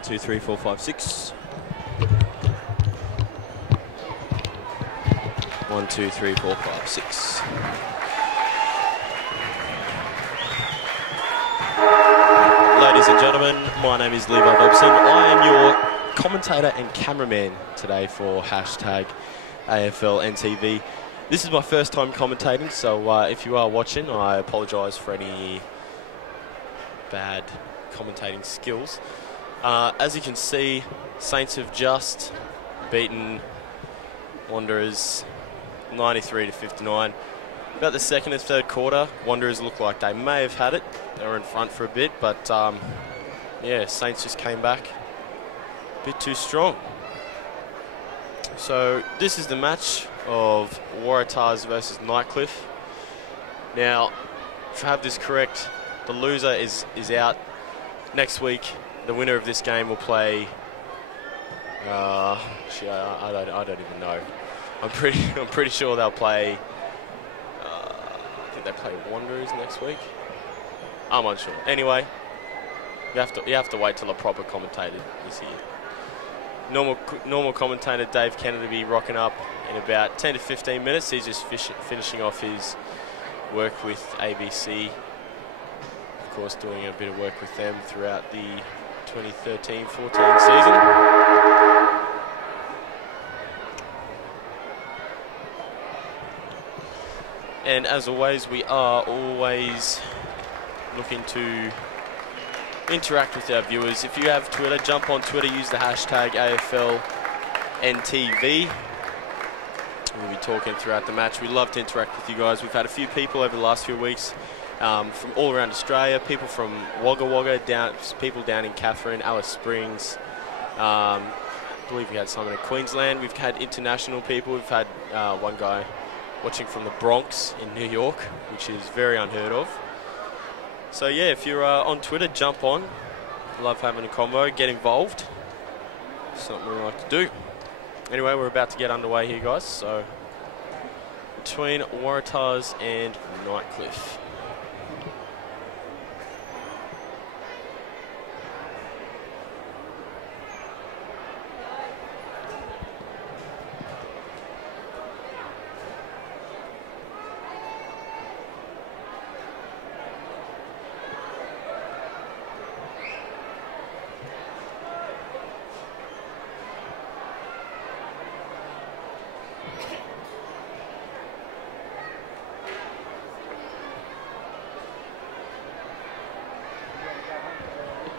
1, 2, 3, 4, 5, 6. 1, 2, 3, 4, 5, 6. Ladies and gentlemen, my name is Levi Dobson. I am your commentator and cameraman today for hashtag AFLNTv. This is my first time commentating, so if you are watching, I apologise for any bad commentating skills. As you can see, Saints have just beaten Wanderers 93 to 59. About the second and third quarter, Wanderers looked like they may have had it. They were in front for a bit, but yeah, Saints just came back a bit too strong. So this is the match of Waratahs versus Nightcliff. Now, if I have this correct, the loser is out. Next week, the winner of this game will play. I don't even know. I'm pretty sure they'll play. I think they play Wanderers next week. I'm unsure. Anyway, you have to wait till a proper commentator is here. Normal commentator Dave Kennedy will be rocking up in about 10 to 15 minutes. He's just finishing off his work with ABC. Of course, doing a bit of work with them throughout the 2013-14 season. And as always, we are always looking to interact with our viewers. If you have Twitter, jump on Twitter, use the hashtag AFLNTv. We'll be talking throughout the match. We love to interact with you guys. We've had a few people over the last few weeks from all around Australia, people from Wagga Wagga, people down in Katherine, Alice Springs. I believe we had someone in Queensland. We've had international people. We've had one guy watching from the Bronx in New York, which is very unheard of. So yeah, if you're on Twitter, jump on. Love having a convo, get involved. Something we like to do. Anyway, we're about to get underway here, guys. So between Waratahs and Nightcliff.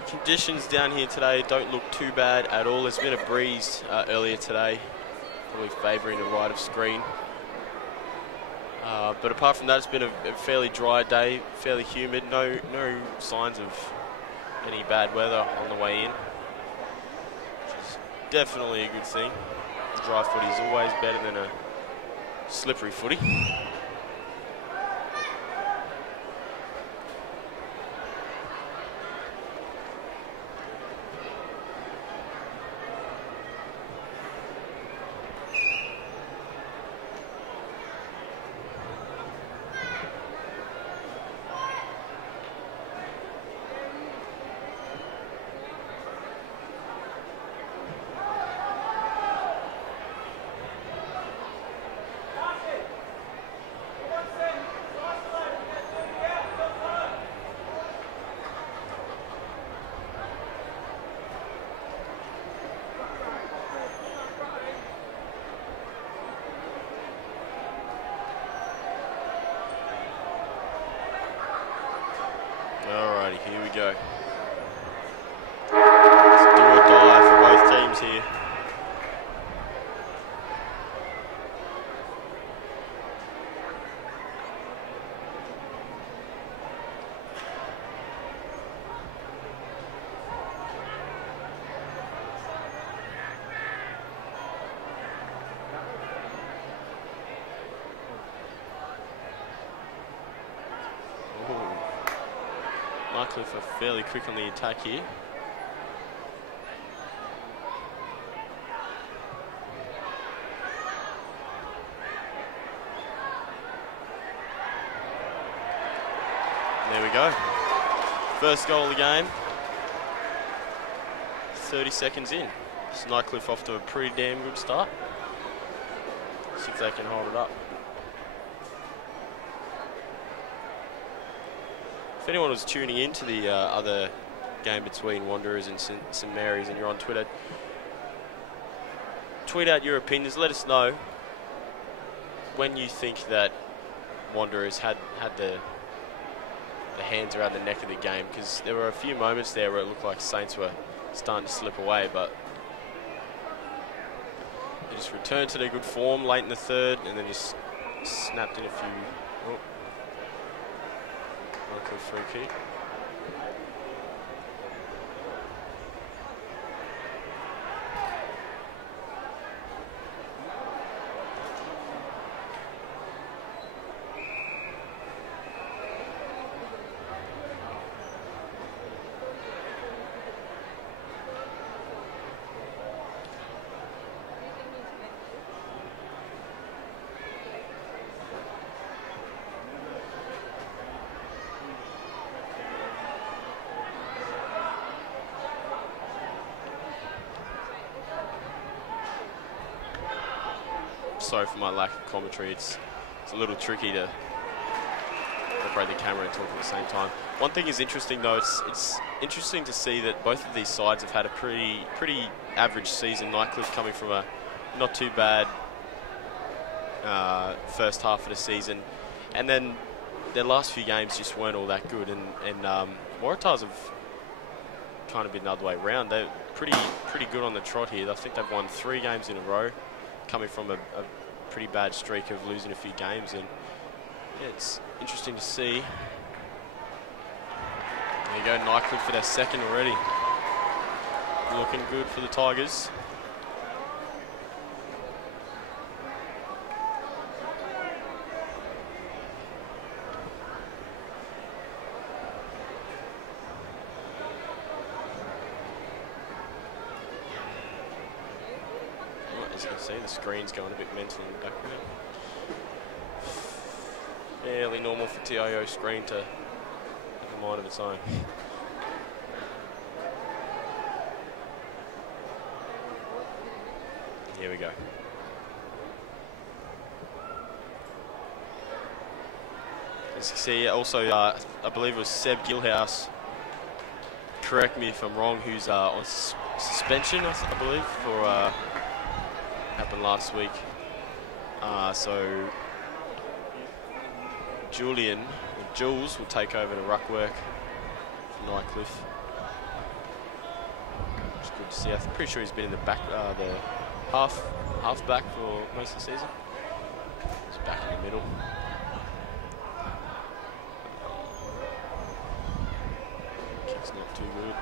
Conditions down here today don't look too bad at all. There's been a breeze earlier today, probably favouring the right of screen. But apart from that, it's been a fairly dry day, fairly humid. No signs of any bad weather on the way in, which is definitely a good thing. Dry footy is always better than a slippery footy. Here we go. It's do or die for both teams here. Nightcliff are fairly quick on the attack here. There we go. First goal of the game. 30 seconds in. It's Nightcliff off to a pretty damn good start. See if they can hold it up. If anyone was tuning in to the other game between Wanderers and St Mary's and you're on Twitter, tweet out your opinions. Let us know when you think that Wanderers had the hands around the neck of the game, because there were a few moments there where it looked like Saints were starting to slip away, but they just returned to their good form late in the third and then just snapped in a few. Oh. Like a free kick. Sorry for my lack of commentary. It's a little tricky to operate the camera and talk at the same time. One thing is interesting though, it's interesting to see that both of these sides have had a pretty average season. Nightcliff coming from a not too bad first half of the season, and then their last few games just weren't all that good, and Waratahs have kind of been the other way around. They're pretty good on the trot here. I think they've won 3 games in a row, coming from a pretty bad streak of losing a few games, and yeah, it's interesting to see. There you go, Nightcliff for their second already. Looking good for the Tigers. As you can see, the screen's going a bit mental in the background. Fairly normal for TIO screen to have a mind of its own. Here we go. As you can see, also, I believe it was Seb Gilhouse, correct me if I'm wrong, who's on suspension, I believe, for happened last week. So Jules will take over the ruck work for Nightcliff. Which is good to see. I'm pretty sure he's been in the back, the half back for most of the season. He's back in the middle. Kick's not too good.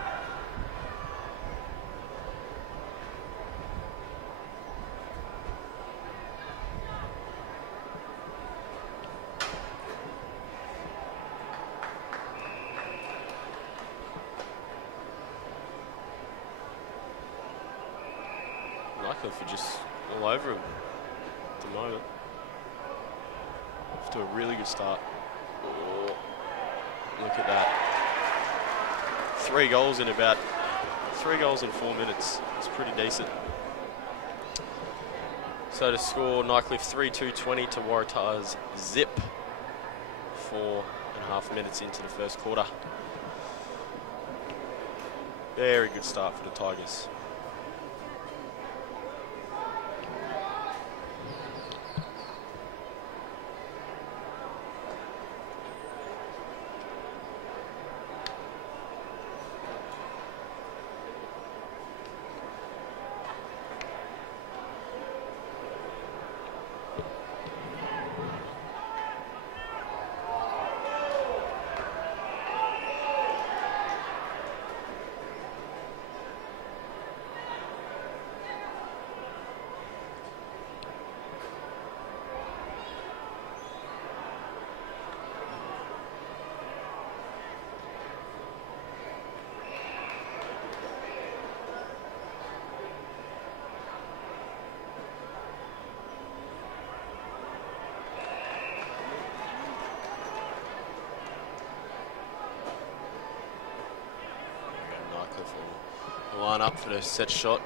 Nightcliff are just all over him at the moment. Off to a really good start. Oh, look at that. 3 goals in 4 minutes. It's pretty decent. So to score, Nightcliff 3-2-20 to Waratah's zip. 4.5 minutes into the first quarter. Very good start for the Tigers. line up for the set shot.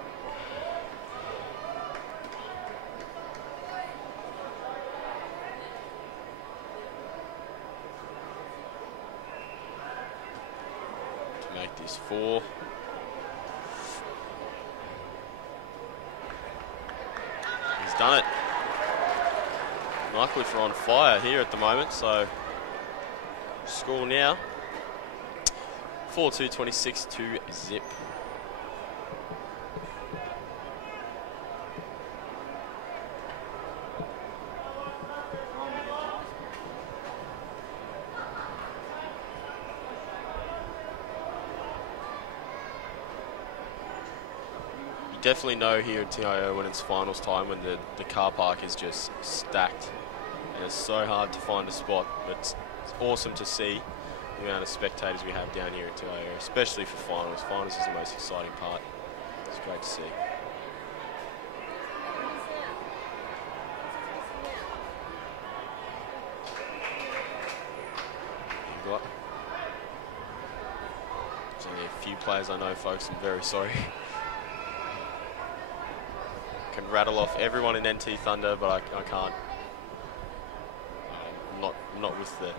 To make this 4. He's done it. Nightcliff are on fire here at the moment, so score now 4-2-26 to zip. You definitely know here at TIO when it's finals time when the car park is just stacked. And it's so hard to find a spot, but it's awesome to see the amount of spectators we have down here at TIO, especially for finals. Finals is the most exciting part. It's great to see. There's only a few players I know, folks. I'm very sorry. I can rattle off everyone in NT Thunder, but I can't. Not with the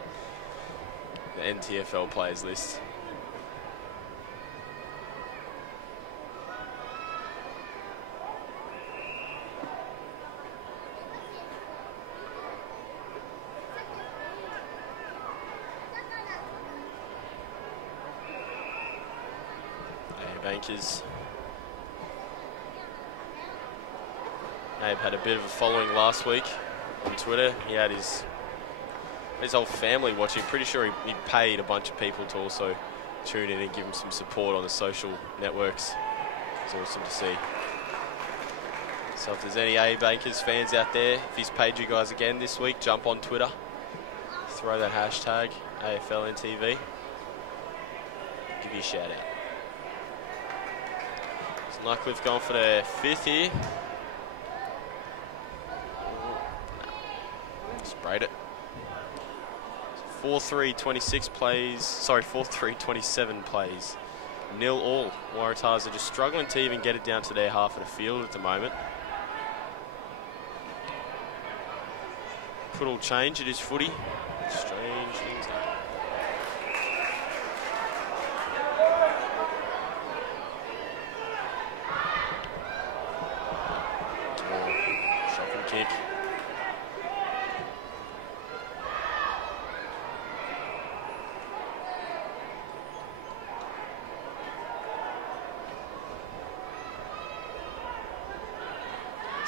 NTFL players list. Bankers. Abe had a bit of a following last week on Twitter. He had his whole family watching. Pretty sure he paid a bunch of people to also tune in and give him some support on the social networks. It's awesome to see. So if there's any A Bankers fans out there, if he's paid you guys again this week, jump on Twitter, throw that hashtag AFLNTv, give you a shout out. So Nightcliff going for their 5th here. Sprayed it. 4-3-26 plays, sorry, 4-3-27 plays. 0-all. Waratahs are just struggling to even get it down to their half of the field at the moment. Could all change, it is footy. Strange things happen. Oh, shocking kick.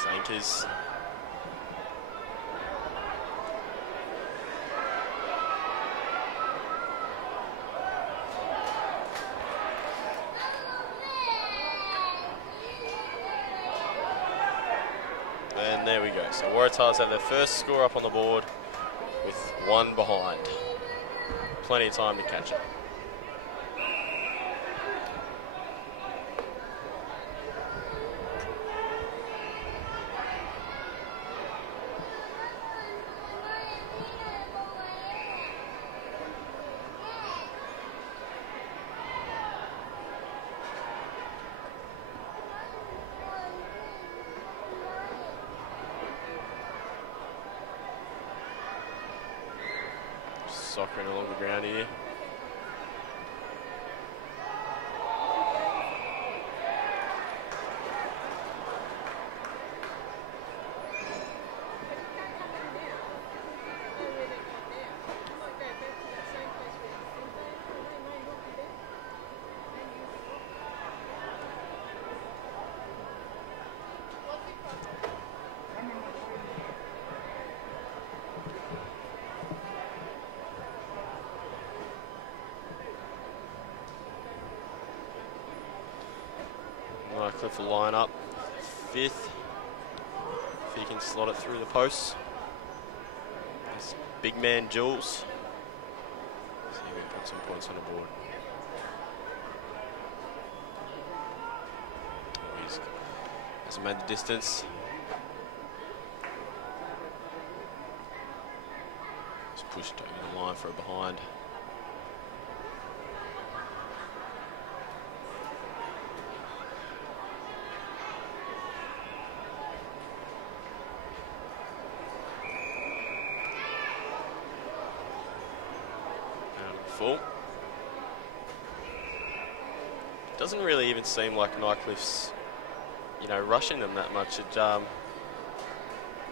Anchors. And there we go. So Waratahs have their first score up on the board with 1 behind. Plenty of time to catch up. Soccering along the ground here. Nightcliff will line up 5th. If he can slot it through the posts. This big man Jules. See if we can put some points on the board. He hasn't made the distance. Just pushed over the line for a behind. full. Doesn't really even seem like Nightcliff's, you know, rushing them that much.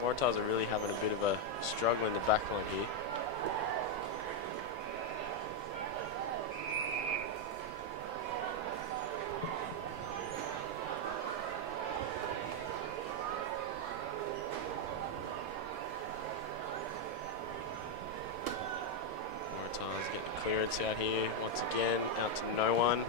Waratahs are really having a bit of a struggle in the back line here. Waratahs getting the clearance out here once again, out to no one.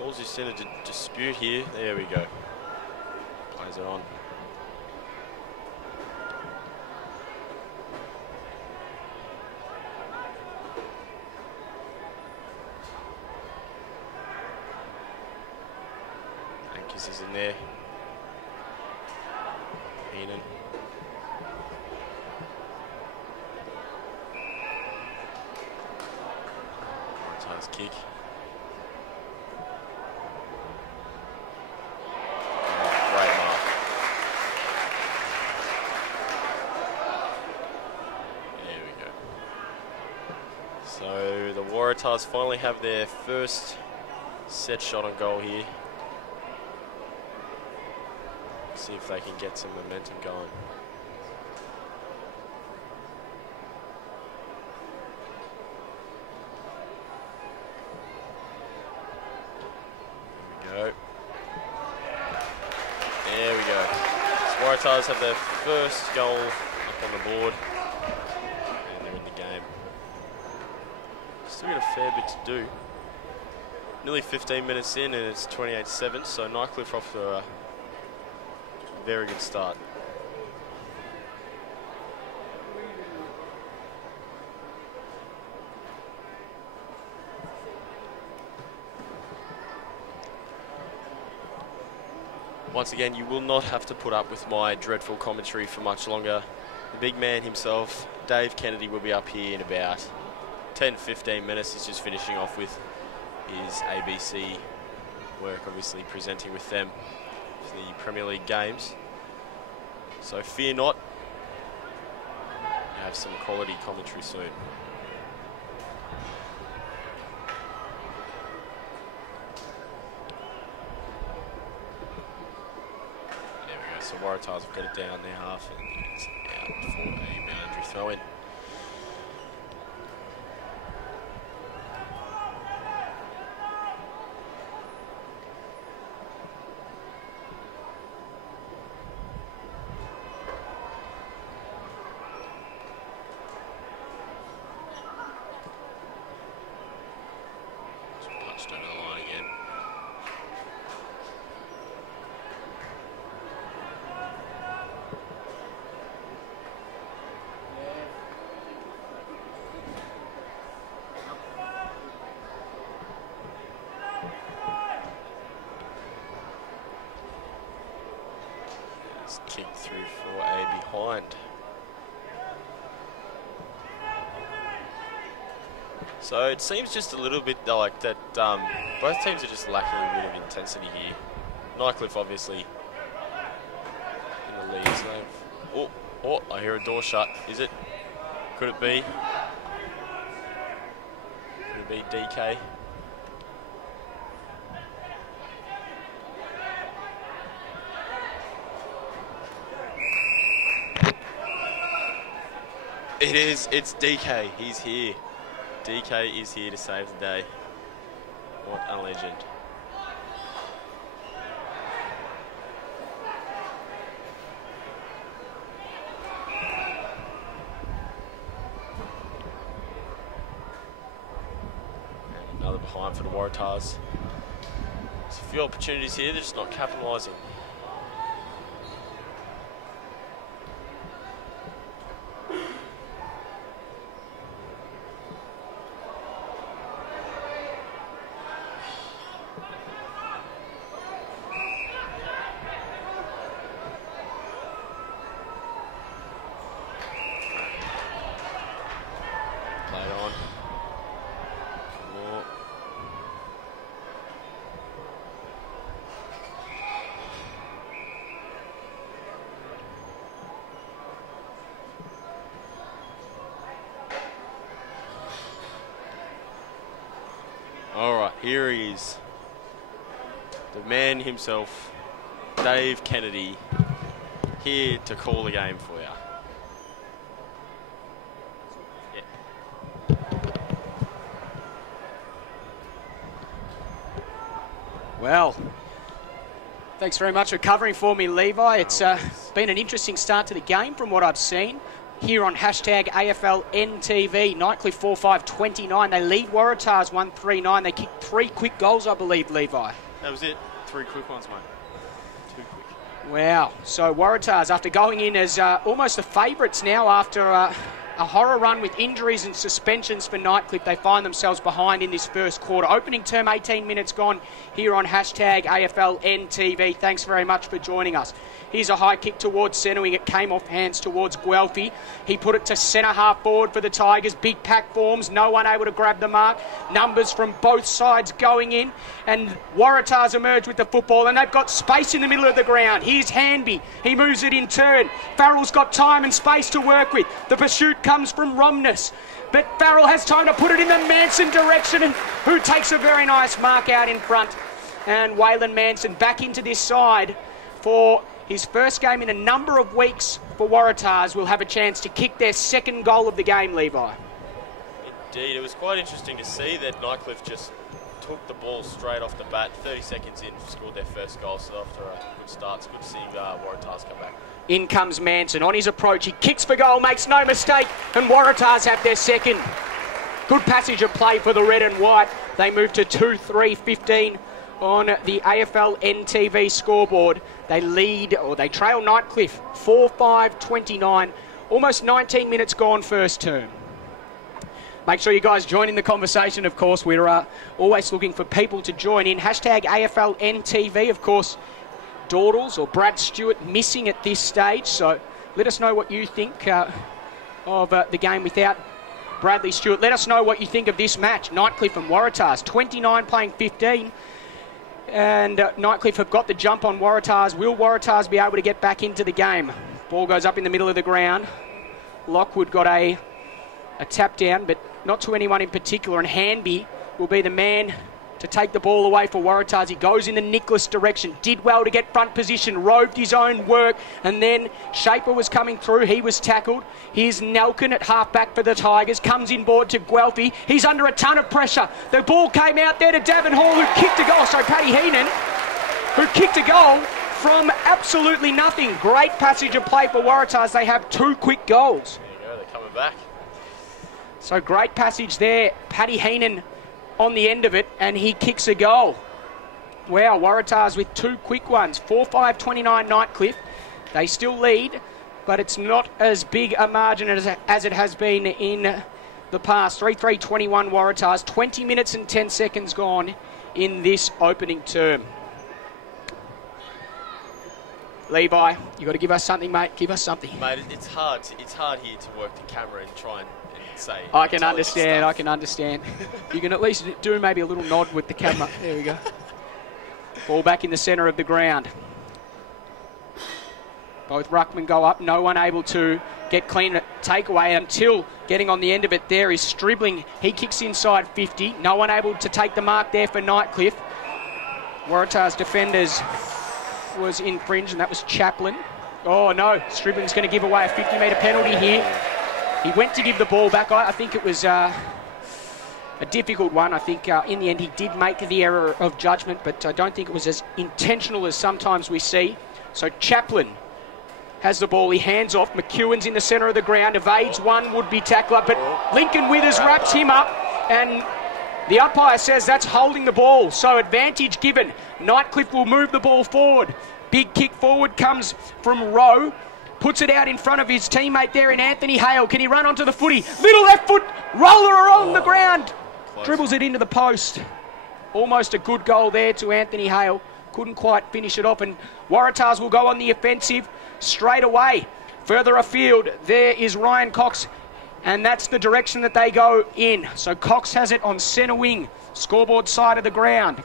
Ball's just in a dispute here. There we go. Plays it on. Ankis is in there. Heenan. Waratah's kick. So the Waratahs finally have their first set shot on goal here. See if they can get some momentum going. There we go. So Waratahs have their first goal up on the board. And they're in the game. Still got a fair bit to do. Nearly 15 minutes in and it's 28-7, so Nightcliff off to a very good start. Once again, you will not have to put up with my dreadful commentary for much longer. The big man himself, Dave Kennedy, will be up here in about 10-15 minutes. He's just finishing off with his ABC work, obviously presenting with them for the Premier League games. So fear not, you have some quality commentary soon. There we go, so Waratahs have got it down their half and it's out for a boundary throw in. Kick through for a behind. So it seems just a little bit like that both teams are just lacking a bit of intensity here. Nightcliff obviously in the lead. So oh, I hear a door shut. Is it? Could it be? Could it be DK? It is. It's DK. He's here. DK is here to save the day. What a legend. And another behind for the Waratahs. There's a few opportunities here, they're just not capitalising. Alright, here he is. The man himself, Dave Kennedy, here to call the game for you. Yeah. Well, thanks very much for covering for me, Levi. It's been an interesting start to the game from what I've seen. Here on hashtag AFLNTv, Nightcliff 4-5-29. They lead Waratahs 1-3-9. They kicked 3 quick goals, I believe, Levi. That was it. 3 quick ones, mate. 2 quick. Wow. So Waratahs, after going in as almost the favourites now after a horror run with injuries and suspensions for Nightcliff, they find themselves behind in this first quarter. Opening term, 18 minutes gone here on hashtag AFLNTv. Thanks very much for joining us. Here's a high kick towards centre wing. It came off hands towards Guelphy. He put it to centre half forward for the Tigers. Big pack forms. No one able to grab the mark. Numbers from both sides going in. And Waratahs emerge with the football. And they've got space in the middle of the ground. Here's Hanby. He moves it in turn. Farrell's got time and space to work with. The pursuit comes from Romness. But Farrell has time to put it in the Manson direction. And who takes a very nice mark out in front. And Waylon Manson back into this side for his first game in a number of weeks for Waratahs. Will have a chance to kick their second goal of the game, Levi. Indeed, it was quite interesting to see that Nightcliff just took the ball straight off the bat. 30 seconds in, scored their first goal. So after a good start, it's good to see Waratahs come back. In comes Manson. On his approach, he kicks for goal, makes no mistake, and Waratahs have their second. Good passage of play for the red and white. They move to 2-3-15 on the AFLNTv scoreboard. They lead, or they trail Nightcliff 4-5-29. Almost 19 minutes gone first term. Make sure you guys join in the conversation, of course. We're always looking for people to join in. Hashtag AFLNTv, of course. Dawdles or Brad Stewart missing at this stage. So let us know what you think of the game without Bradley Stewart. Let us know what you think of this match. Nightcliff and Waratahs, 29 playing 15. And Nightcliff have got the jump on Waratahs. Will Waratahs be able to get back into the game? Ball goes up in the middle of the ground. Lockwood got a tap down, but not to anyone in particular. And Hanby will be the man to take the ball away for Waratahs. He goes in the Nicholas direction. Did well to get front position. Roved his own work. And then Shaper was coming through. He was tackled. Here's Nelkin at halfback for the Tigers. Comes in board to Guelphy. He's under a ton of pressure. The ball came out there to Davin Hall, who kicked a goal. Sorry, Paddy Heenan, who kicked a goal from absolutely nothing. Great passage of play for Waratahs. They have 2 quick goals. There you go, they're coming back. So great passage there. Paddy Heenan on the end of it, and he kicks a goal. Wow, Waratahs with 2 quick ones. 4-5-29 Nightcliff. They still lead, but it's not as big a margin as it has been in the past. 3-3-21 Waratahs. 20 minutes and 10 seconds gone in this opening term. Levi, you got to give us something, mate. Give us something. Mate, it's hard here to work the camera and try and say. I can understand. I can understand. You can at least do maybe a little nod with the camera. There we go. Ball back in the centre of the ground. Both ruckmen go up. No one able to get clean takeaway until getting on the end of it. There is Stribling. He kicks inside 50. No one able to take the mark there for Nightcliff. Waratahs defenders was infringed, and that was Chaplin. Oh no, Stribling's going to give away a 50-metre penalty here. He went to give the ball back. I think it was a difficult one. I think in the end he did make the error of judgment, but I don't think it was as intentional as sometimes we see. So Chaplin has the ball. He hands off. McEwen's in the centre of the ground. Evades one would-be tackler, but Lincoln Withers wraps him up, and the umpire says that's holding the ball. So advantage given. Nightcliff will move the ball forward. Big kick forward comes from Rowe. Puts it out in front of his teammate there in Anthony Hale. Can he run onto the footy? Little left foot roller on the ground. Close. Dribbles it into the post. Almost a good goal there to Anthony Hale. Couldn't quite finish it off, and Waratahs will go on the offensive straight away. Further afield, there is Ryan Cox, and that's the direction that they go in. So Cox has it on centre wing, scoreboard side of the ground.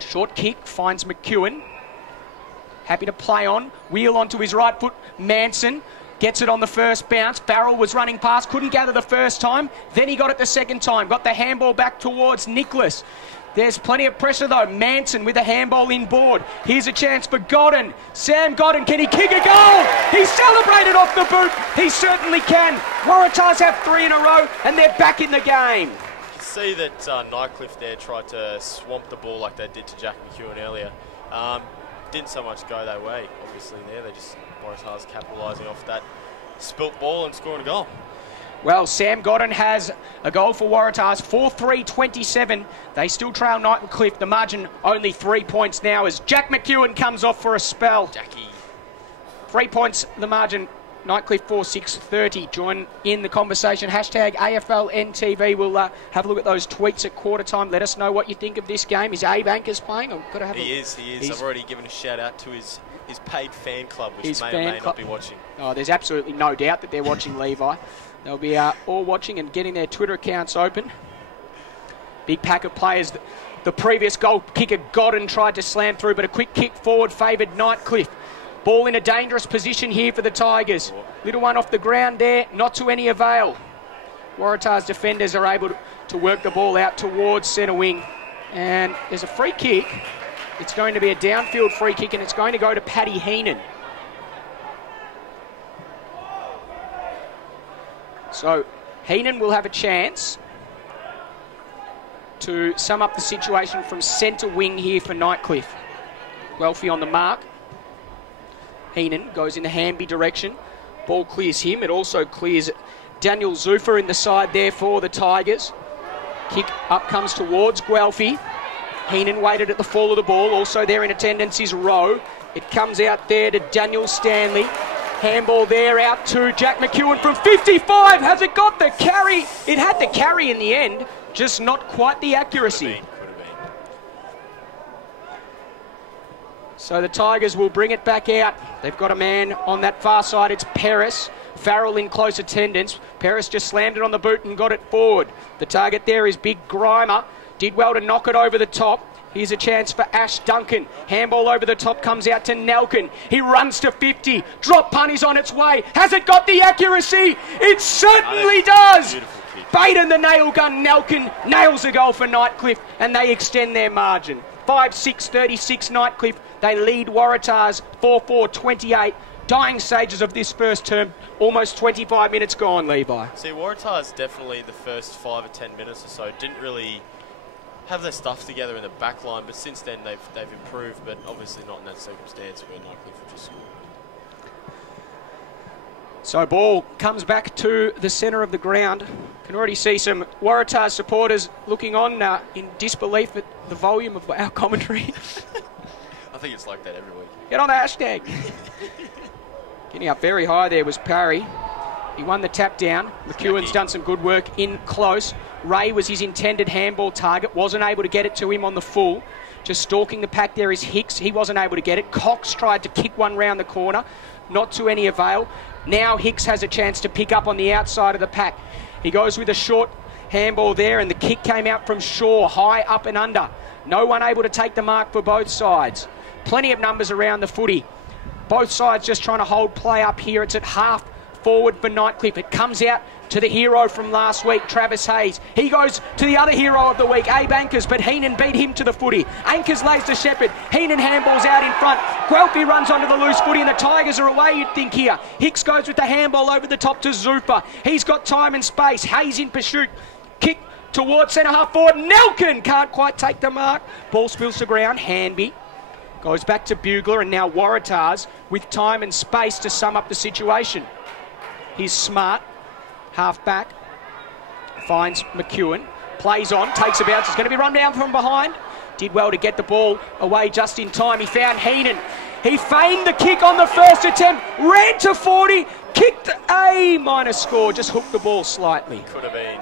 Short kick finds McEwen. Happy to play on. Wheel onto his right foot. Manson gets it on the first bounce. Farrell was running past, couldn't gather the first time. Then he got it the second time. Got the handball back towards Nicholas. There's plenty of pressure though. Manson with a handball inboard. Here's a chance for Godden. Sam Godden, can he kick a goal? He celebrated off the boot. He certainly can. Waratahs have 3 in a row, and they're back in the game. You can see that Nightcliff there tried to swamp the ball like they did to Jack McEwen earlier. Didn't so much go their way, obviously, there. They just, Waratahs capitalising off that spilt ball and scoring a goal. Well, Sam Godden has a goal for Waratahs, 4-3-27. They still trail Nightcliff. The margin only 3 points now as Jack McEwen comes off for a spell. Jackie. 3 points the margin. Nightcliff 4-6-30. Join in the conversation. Hashtag AFLNTV. We'll have a look at those tweets at quarter time. Let us know what you think of this game. Is Abe Anchors playing? I've got to have He is. I've already given a shout out to his paid fan club, which may or may not be watching. Oh, there's absolutely no doubt that they're watching, Levi. They'll be all watching and getting their Twitter accounts open. Big pack of players. The previous goal kicker Godden tried to slam through, but a quick kick forward favoured Nightcliff. Ball in a dangerous position here for the Tigers. Little one off the ground there, not to any avail. Waratahs defenders are able to work the ball out towards centre wing. And there's a free kick. It's going to be a downfield free kick, and it's going to go to Paddy Heenan. So Heenan will have a chance to sum up the situation from centre wing here for Nightcliff. Guelphy on the mark. Heenan goes in the Hamby direction. Ball clears him. It also clears Daniel Zufa in the side there for the Tigers. Kick up comes towards Guelphy. Heenan waited at the fall of the ball. Also there in attendance is Rowe. It comes out there to Daniel Stanley. Handball there out to Jack McEwen from 55. Has it got the carry? It had the carry in the end, just not quite the accuracy. Could have been. So the Tigers will bring it back out. They've got a man on that far side. It's Paris. Farrell in close attendance. Paris just slammed it on the boot and got it forward. The target there is Big Grimer. Did well to knock it over the top. Here's a chance for Ash Duncan. Handball over the top comes out to Nelkin. He runs to 50. Drop punt is on its way. Has it got the accuracy? It certainly does. Baden the nail gun. Nelkin nails a goal for Nightcliff, and they extend their margin. 5-6-36 Nightcliff. They lead Waratahs 4-4-28. Dying stages of this first term. Almost 25 minutes gone, Levi. See, Waratahs definitely the first 5 or 10 minutes or so didn't really have their stuff together in the back line, but since then they've improved, but obviously not in that circumstance where Nightcliff would just score. So ball comes back to the centre of the ground. Can already see some Waratahs supporters looking on in disbelief at the volume of our commentary. I think it's like that every week. Get on the hashtag. Getting up very high there was Parry. He won the tap down. McEwen's done some good work in close. Ray was his intended handball target. Wasn't able to get it to him on the full. Just stalking the pack there is Hicks. He wasn't able to get it. Cox tried to kick one round the corner. Not to any avail. Now Hicks has a chance to pick up on the outside of the pack. He goes with a short handball there, and the kick came out from Shaw, high up and under. No one able to take the mark for both sides. Plenty of numbers around the footy. Both sides just trying to hold play up here. It's at half forward for Nightcliff. It comes out to the hero from last week, Travis Hayes. He goes to the other hero of the week, Abe Ankers, but Heenan beat him to the footy. Ankers lays to Shepherd. Heenan handballs out in front. Guelphy runs onto the loose footy, and the Tigers are away, you'd think here. Hicks goes with the handball over the top to Zufa. He's got time and space. Hayes in pursuit. Kick towards centre half forward. Nelkin can't quite take the mark. Ball spills to ground. Hanby goes back to Bugler, and now Waratahs with time and space to sum up the situation. He's Smart, half back, finds McEwen, plays on, takes a bounce. It's going to be run down from behind. Did well to get the ball away just in time. He found Heenan. He feigned the kick on the first attempt, ran to 40, kicked a minor score, just hooked the ball slightly. Could have been.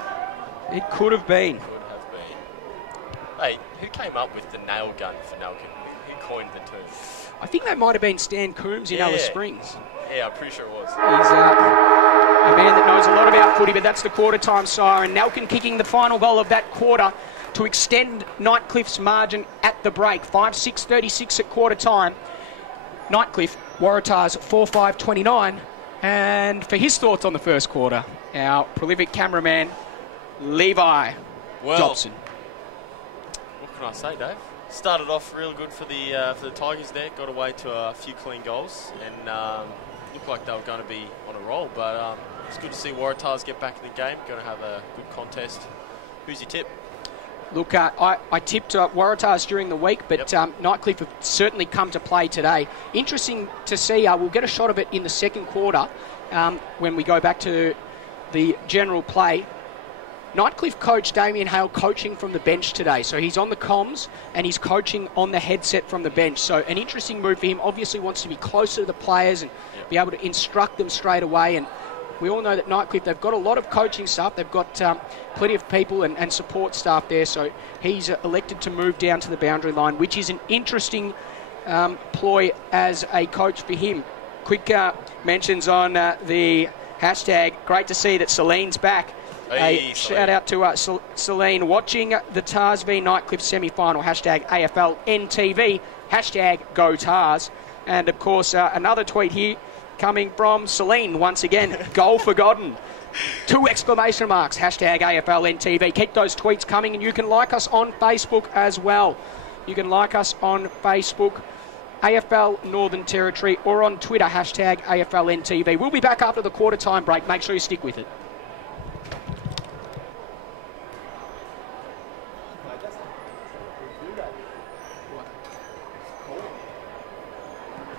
It could have been. Could have been. Hey, who came up with the nail gun for Nelkin? Who coined the term? I think that might have been Stan Coombs in Alice Springs. Yeah, I'm pretty sure it was. He's a man that knows a lot about footy, but that's the quarter time siren. Nelkin kicking the final goal of that quarter to extend Nightcliff's margin at the break. 5-6-36 at quarter time. Nightcliff, Waratahs 4-5-29. And for his thoughts on the first quarter, our prolific cameraman, Levi Dobson. What can I say, Dave? Started off real good for the Tigers there. Got away to a few clean goals and looked like they were going to be on a roll. But it's good to see Waratahs get back in the game. Going to have a good contest. Who's your tip? Look, I tipped Waratahs during the week, but Nightcliff have certainly come to play today. Interesting to see. We'll get a shot of it in the second quarter when we go back to the general play. Nightcliff coach Damien Hale coaching from the bench today. So he's on the comms and he's coaching on the headset from the bench. So an interesting move for him. Obviously wants to be closer to the players and be able to instruct them straight away. And we all know that Nightcliff, they've got a lot of coaching staff. They've got plenty of people and support staff there. So he's elected to move down to the boundary line, which is an interesting ploy as a coach for him. Quick mentions on the hashtag. Great to see that Celine's back. Hey, shout out to Celine watching the Tars v Nightcliff semi-final. Hashtag AFLNTv. Hashtag Go Tars. And of course another tweet here coming from Celine once again. Goal forgotten. 2 exclamation marks. Hashtag AFLNTv. Keep those tweets coming, and you can like us on Facebook as well. You can like us on Facebook, AFL Northern Territory, or on Twitter, hashtag AFLNTv. We'll be back after the quarter time break. Make sure you stick with it.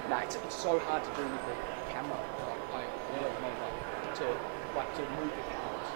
No, it's so hard to do with the camera. I really know to move the cameras.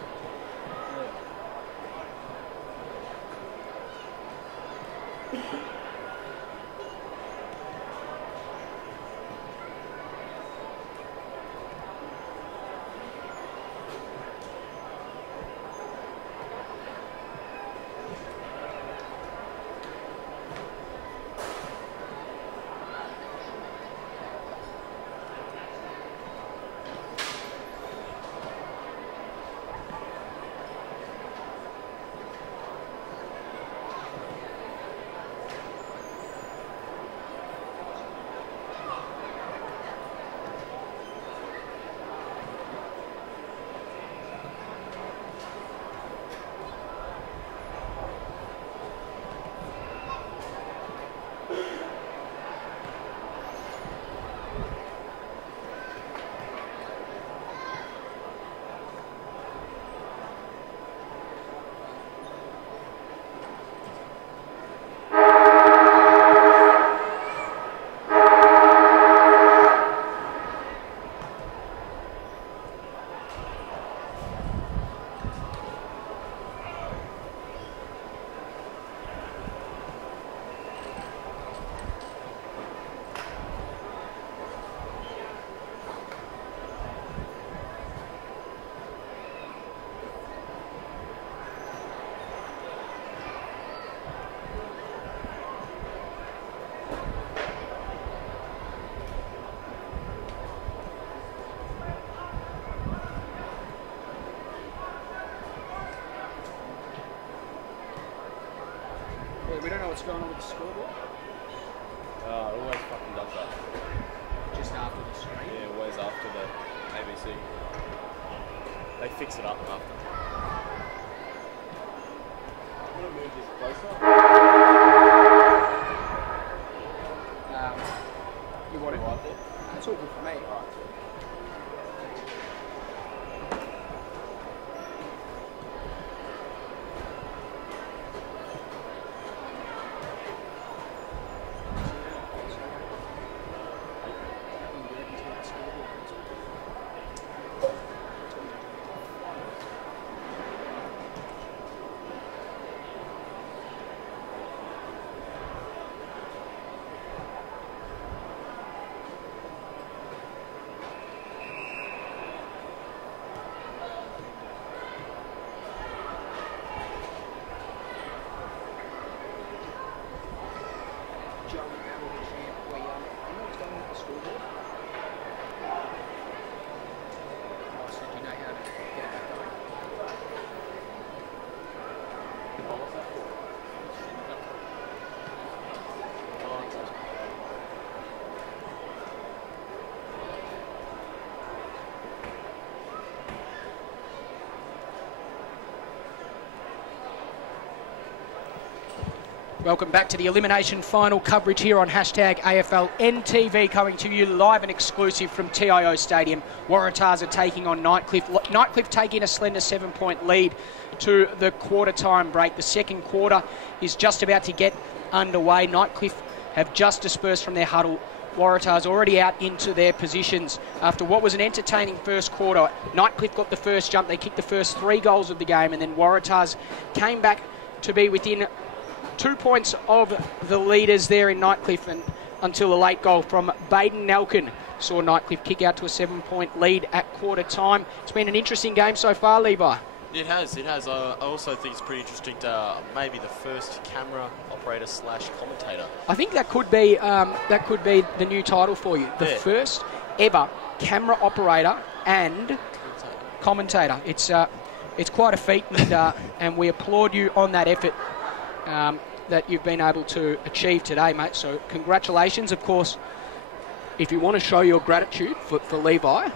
We don't know what's going on with the scoreboard. It always fucking does that. Just after the screen. Yeah, always after the ABC. mix it up after. I'm going to move this closer. You want it Right there? That's all good for me. Welcome back to the elimination final coverage here on #AFLNTv, coming to you live and exclusive from TIO Stadium. Waratahs are taking on Nightcliff. Nightcliff taking a slender 7-point lead to the quarter time break. The second quarter is just about to get underway. Nightcliff have just dispersed from their huddle. Waratahs already out into their positions after what was an entertaining first quarter. Nightcliff got the first jump. They kicked the first 3 goals of the game, and then Waratahs came back to be within 2 points of the leaders there in Nightcliff, and until a late goal from Baden Nelkin saw Nightcliff kick out to a 7-point lead at quarter time. It's been an interesting game so far, Levi. It has. I also think it's pretty interesting to maybe the first camera operator / commentator. I think that could be the new title for you. The first ever camera operator and commentator. It's quite a feat, and we applaud you on that effort that you've been able to achieve today, mate. So congratulations. Of course, if you want to show your gratitude for Levi,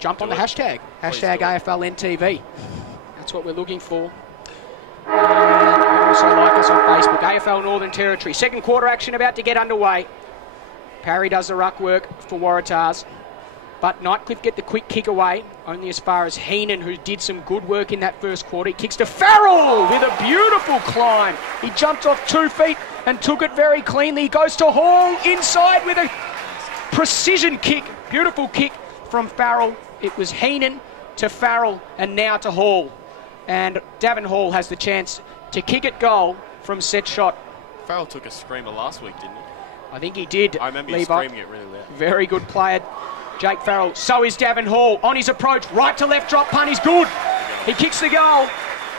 jump on the hashtag #AFLNTv. That's what we're looking for. And you can also like us on Facebook, AFL Northern Territory. Second quarter action about to get underway. Parry does the ruck work for Waratahs, but Nightcliff get the quick kick away, only as far as Heenan, who did some good work in that first quarter. He kicks to Farrell with a beautiful climb. He jumped off 2 feet and took it very cleanly. He goes to Hall inside with a precision kick. Beautiful kick from Farrell. It was Heenan to Farrell and now to Hall. And Davin Hall has the chance to kick it goal from set shot. Farrell took a screamer last week, didn't he? I think he did. I remember you Levi. screaming it really loud. Very good player, Jake Farrell. So is Davin Hall on his approach. Right to left drop punt is good. He kicks the goal,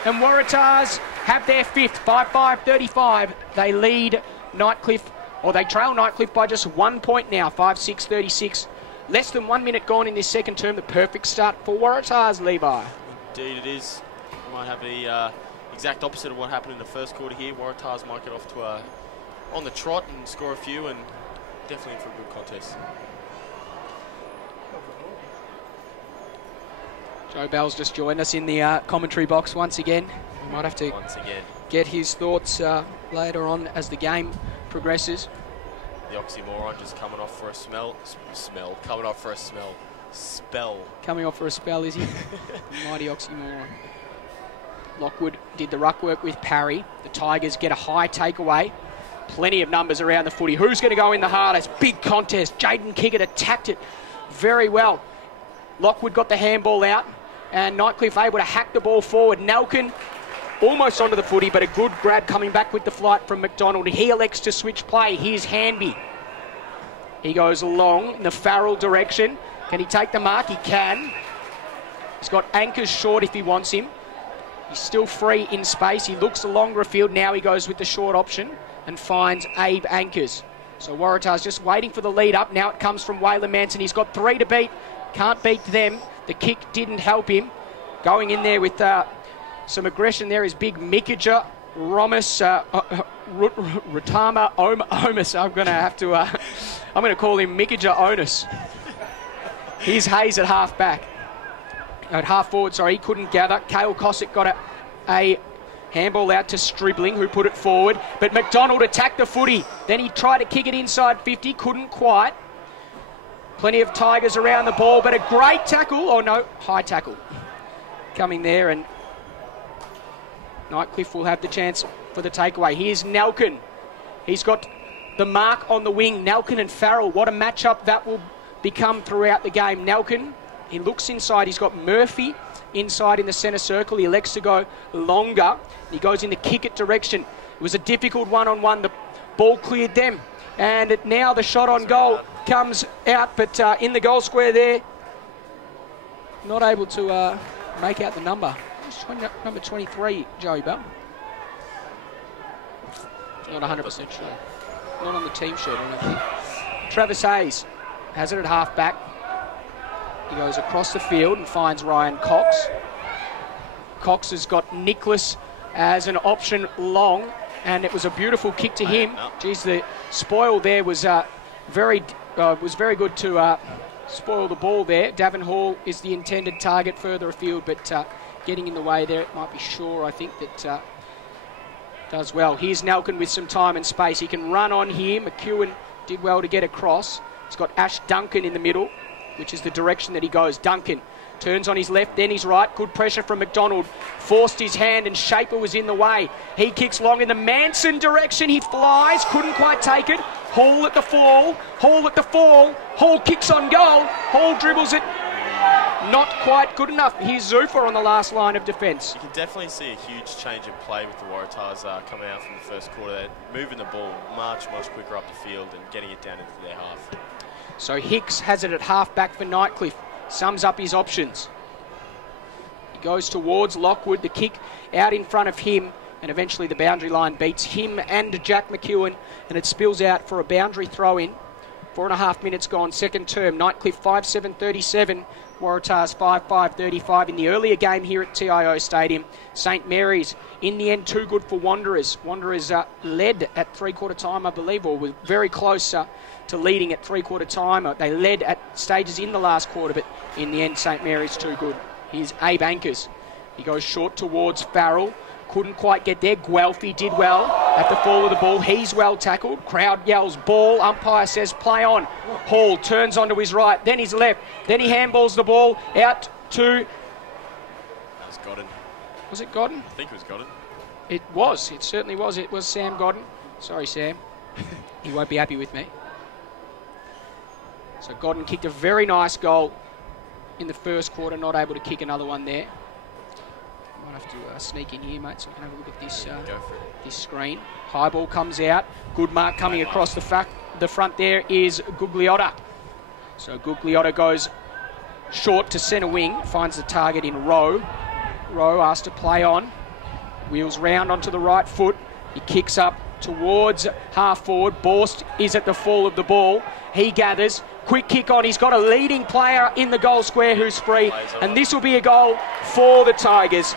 and Waratahs have their 5th. 5-5-35. They lead Nightcliff, or they trail Nightcliff by just 1 point now. 5-6-36. Less than 1 minute gone in this second term. The perfect start for Waratahs, Levi. Indeed it is. We might have the exact opposite of what happened in the first quarter here. Waratahs might get off to on the trot and score a few, and definitely in for a good contest. Joe Bell's just joined us in the commentary box once again. We might have to get his thoughts later on as the game progresses. The oxymoron just coming off for a spell. Coming off for a spell. Coming off for a spell, is he? Mighty oxymoron. Lockwood did the ruck work with Parry. The Tigers get a high takeaway. Plenty of numbers around the footy. Who's going to go in the hardest? Big contest. Jaden Kiggett attacked it very well. Lockwood got the handball out, and Nightcliff able to hack the ball forward. Nelkin almost onto the footy, but a good grab coming back with the flight from McDonald. He elects to switch play. Here's Hanby. He goes long in the Farrell direction. Can he take the mark? He can. He's got anchors short if he wants him. He's still free in space. He looks along the field. Now he goes with the short option and finds Abe Anchors. So Waratah's just waiting for the lead up. Now it comes from Waylon Manson. He's got 3 to beat. Can't beat them. The kick didn't help him. Going in there with some aggression there is big Mikaja Romus Rutama Omus. I'm going to have to. I'm going to call him Mikaja Onus. Here's Hayes at half back. at half forward, sorry, he couldn't gather. Cale Cossack got a handball out to Stribling, who put it forward. But McDonald attacked the footy. Then he tried to kick it inside 50, couldn't quite. Plenty of Tigers around the ball, but a great tackle, or no, high tackle coming there, and Nightcliff will have the chance for the takeaway. Here's Nelkin. He's got the mark on the wing. Nelkin and Farrell, what a matchup that will become throughout the game. Nelkin, he looks inside. He's got Murphy inside in the centre circle. He elects to go longer. He goes in the kick it direction. It was a difficult one-on-one. The ball cleared them. And now the shot on goal comes out, but in the goal square there, not able to make out the number. It's number 23, Joey Bell. Not 100% sure. Not on the team shirt, I don't think. Travis Hayes has it at half back. He goes across the field and finds Ryan Cox. Cox has got Nicholas as an option long, and it was a beautiful kick to him. Geez, the spoil there was very good to spoil the ball there. Davin Hall is the intended target further afield, but getting in the way there, it might be Shaw, I think, that does well. Here's Nelkin with some time and space. He can run on here. McEwen did well to get across. He's got Ash Duncan in the middle, which is the direction that he goes. Duncan turns on his left, then his right. Good pressure from McDonald. Forced his hand, and Shaper was in the way. He kicks long in the Manson direction. He flies, couldn't quite take it. Hall at the fall. Hall at the fall. Hall kicks on goal. Hall dribbles it. Not quite good enough. Here's Zuffa on the last line of defence. You can definitely see a huge change in play with the Waratahs coming out from the first quarter. They're moving the ball much quicker up the field and getting it down into their half. So Hicks has it at half back for Nightcliff. Sums up his options. He goes towards Lockwood. The kick out in front of him, and eventually the boundary line beats him and Jack McEwen, and it spills out for a boundary throw-in. 4.5 minutes gone, second term. Nightcliff 5-7-37. Waratahs 5-5-35 in the earlier game here at TIO Stadium. St Mary's, in the end, too good for Wanderers. Wanderers led at three-quarter time, I believe, or were very close to leading at three-quarter time. They led at stages in the last quarter, but in the end, St Mary's too good. Here's Abe Ankers. He goes short towards Farrell. Couldn't quite get there. Guelphy did well at the fall of the ball. He's well tackled. Crowd yells ball. Umpire says play on. Hall turns onto his right, then his left. Then he handballs the ball out to... That was Godden. Was it Godden? I think it was Godden. It was. It certainly was. It was Sam Godden. Sorry, Sam. He won't be happy with me. So Godden kicked a very nice goal in the first quarter. Not able to kick another one there. Might have to sneak in here, mate, so we can have a look at this this screen. High ball comes out. Good mark coming across the front there is Gugliotta. So Gugliotta goes short to centre wing, finds the target in Rowe. Rowe asked to play on. Wheels round onto the right foot. He kicks up towards half forward. Borst is at the fall of the ball. He gathers. Quick kick on. He's got a leading player in the goal square who's free. And this will be a goal for the Tigers.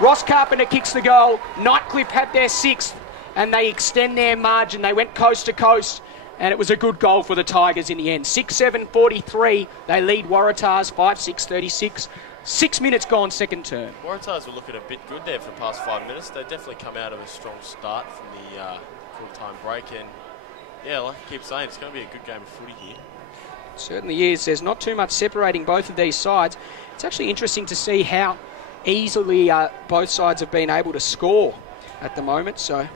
Ross Carpenter kicks the goal. Nightcliff had their sixth, and they extend their margin. They went coast to coast, and it was a good goal for the Tigers in the end. 6-7-43. They lead Waratahs 5-6-36. 6 minutes gone, second term. Waratahs were looking a bit good there for the past 5 minutes. They definitely come out of a strong start from the full-time break, and yeah, like I keep saying, it's going to be a good game of footy here. It certainly is. There's not too much separating both of these sides. It's actually interesting to see how easily both sides have been able to score at the moment. So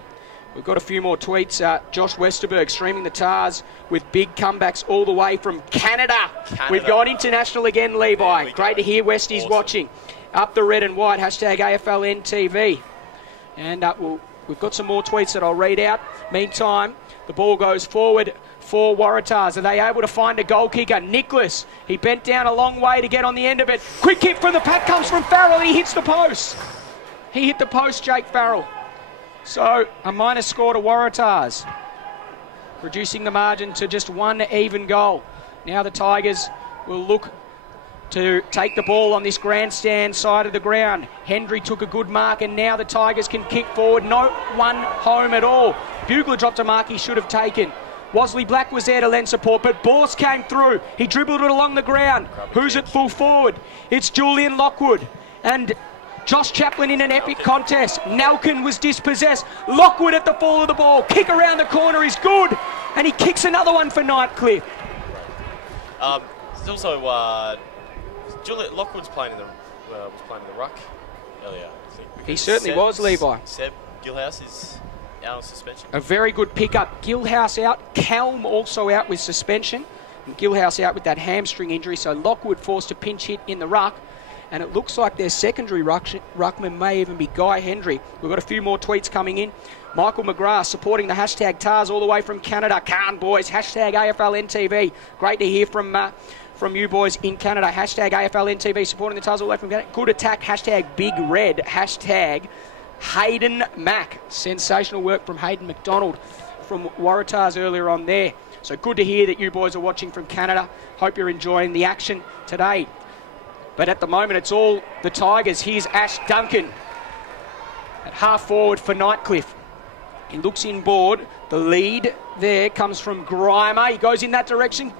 we've got a few more tweets. Josh Westerberg streaming the Tars with big comebacks all the way from Canada. We've gone international again, Levi. Great to hear Westies watching. Up the red and white, hashtag AFLNTv. And we've got some more tweets that I'll read out. Meantime, the ball goes forward for Waratahs. Are they able to find a goal kicker? Nicholas, he bent down a long way to get on the end of it. Quick hit from the pack comes from Farrell, and he hits the post. He hit the post, Jake Farrell. So a minus score to Waratahs, reducing the margin to just one even goal. Now the Tigers will look to take the ball on this grandstand side of the ground. Hendry took a good mark, and now the Tigers can kick forward. No one home at all. Bugler dropped a mark he should have taken. Wasley Black was there to lend support, but Borst came through. He dribbled it along the ground. Who's at full forward? It's Julian Lockwood. And Josh Chaplin in an epic contest. Nalkin was dispossessed. Lockwood at the fall of the ball. Kick around the corner is good. And he kicks another one for Nightcliff. There's also Julian Lockwood's playing in the ruck earlier. I think, He certainly was, Levi. Seb Gilhouse is out on suspension. A very good pickup. Gilhouse out. Kelm also out with suspension. And Gilhouse out with that hamstring injury. So Lockwood forced to pinch hit in the ruck. And it looks like their secondary ruckman may even be Guy Hendry. We've got a few more tweets coming in. Michael McGrath supporting the hashtag Tars all the way from Canada. Can't boys. Hashtag AFLNTv. Great to hear from you boys in Canada. Hashtag AFLNTv supporting the Tars all the way from Canada. Good attack. Hashtag Big Red. Hashtag Hayden Mack. Sensational work from Hayden McDonald from Waratahs earlier on there. So good to hear that you boys are watching from Canada. Hope you're enjoying the action today. But at the moment, it's all the Tigers. Here's Ash Duncan at half forward for Nightcliff. He looks inboard. The lead there comes from Grimer. He goes in that direction.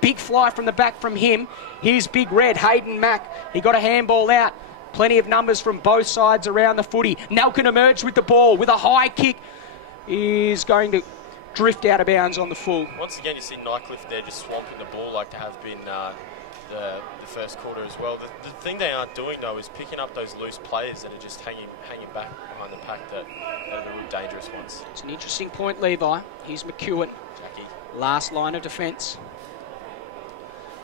Big fly from the back from him. Here's Big Red, Hayden Mack. He got a handball out. Plenty of numbers from both sides around the footy. Nalkin emerged with the ball with a high kick. He's going to drift out of bounds on the full. Once again, you see Nightcliff there just swamping the ball like they have been the first quarter as well. The thing they aren't doing, though, is picking up those loose players that are just hanging back behind the pack that are real dangerous ones. It's an interesting point, Levi. Here's McEwen. Jackie. Last line of defence.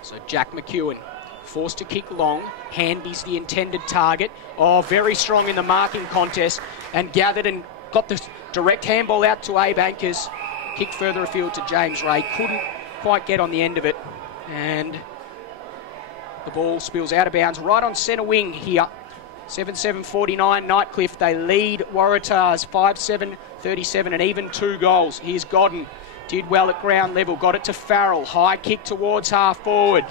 So Jack McEwen forced to kick long. Hanby's the intended target. Oh, very strong in the marking contest and gathered and got the direct handball out to Abe Ankers. Kicked further afield to James Ray. Couldn't quite get on the end of it. And the ball spills out of bounds right on centre wing here. 7-7-49 Nightcliff. They lead Waratahs 5-7-37 and even 2 goals. Here's Godden. Did well at ground level. Got it to Farrell. High kick towards half forward.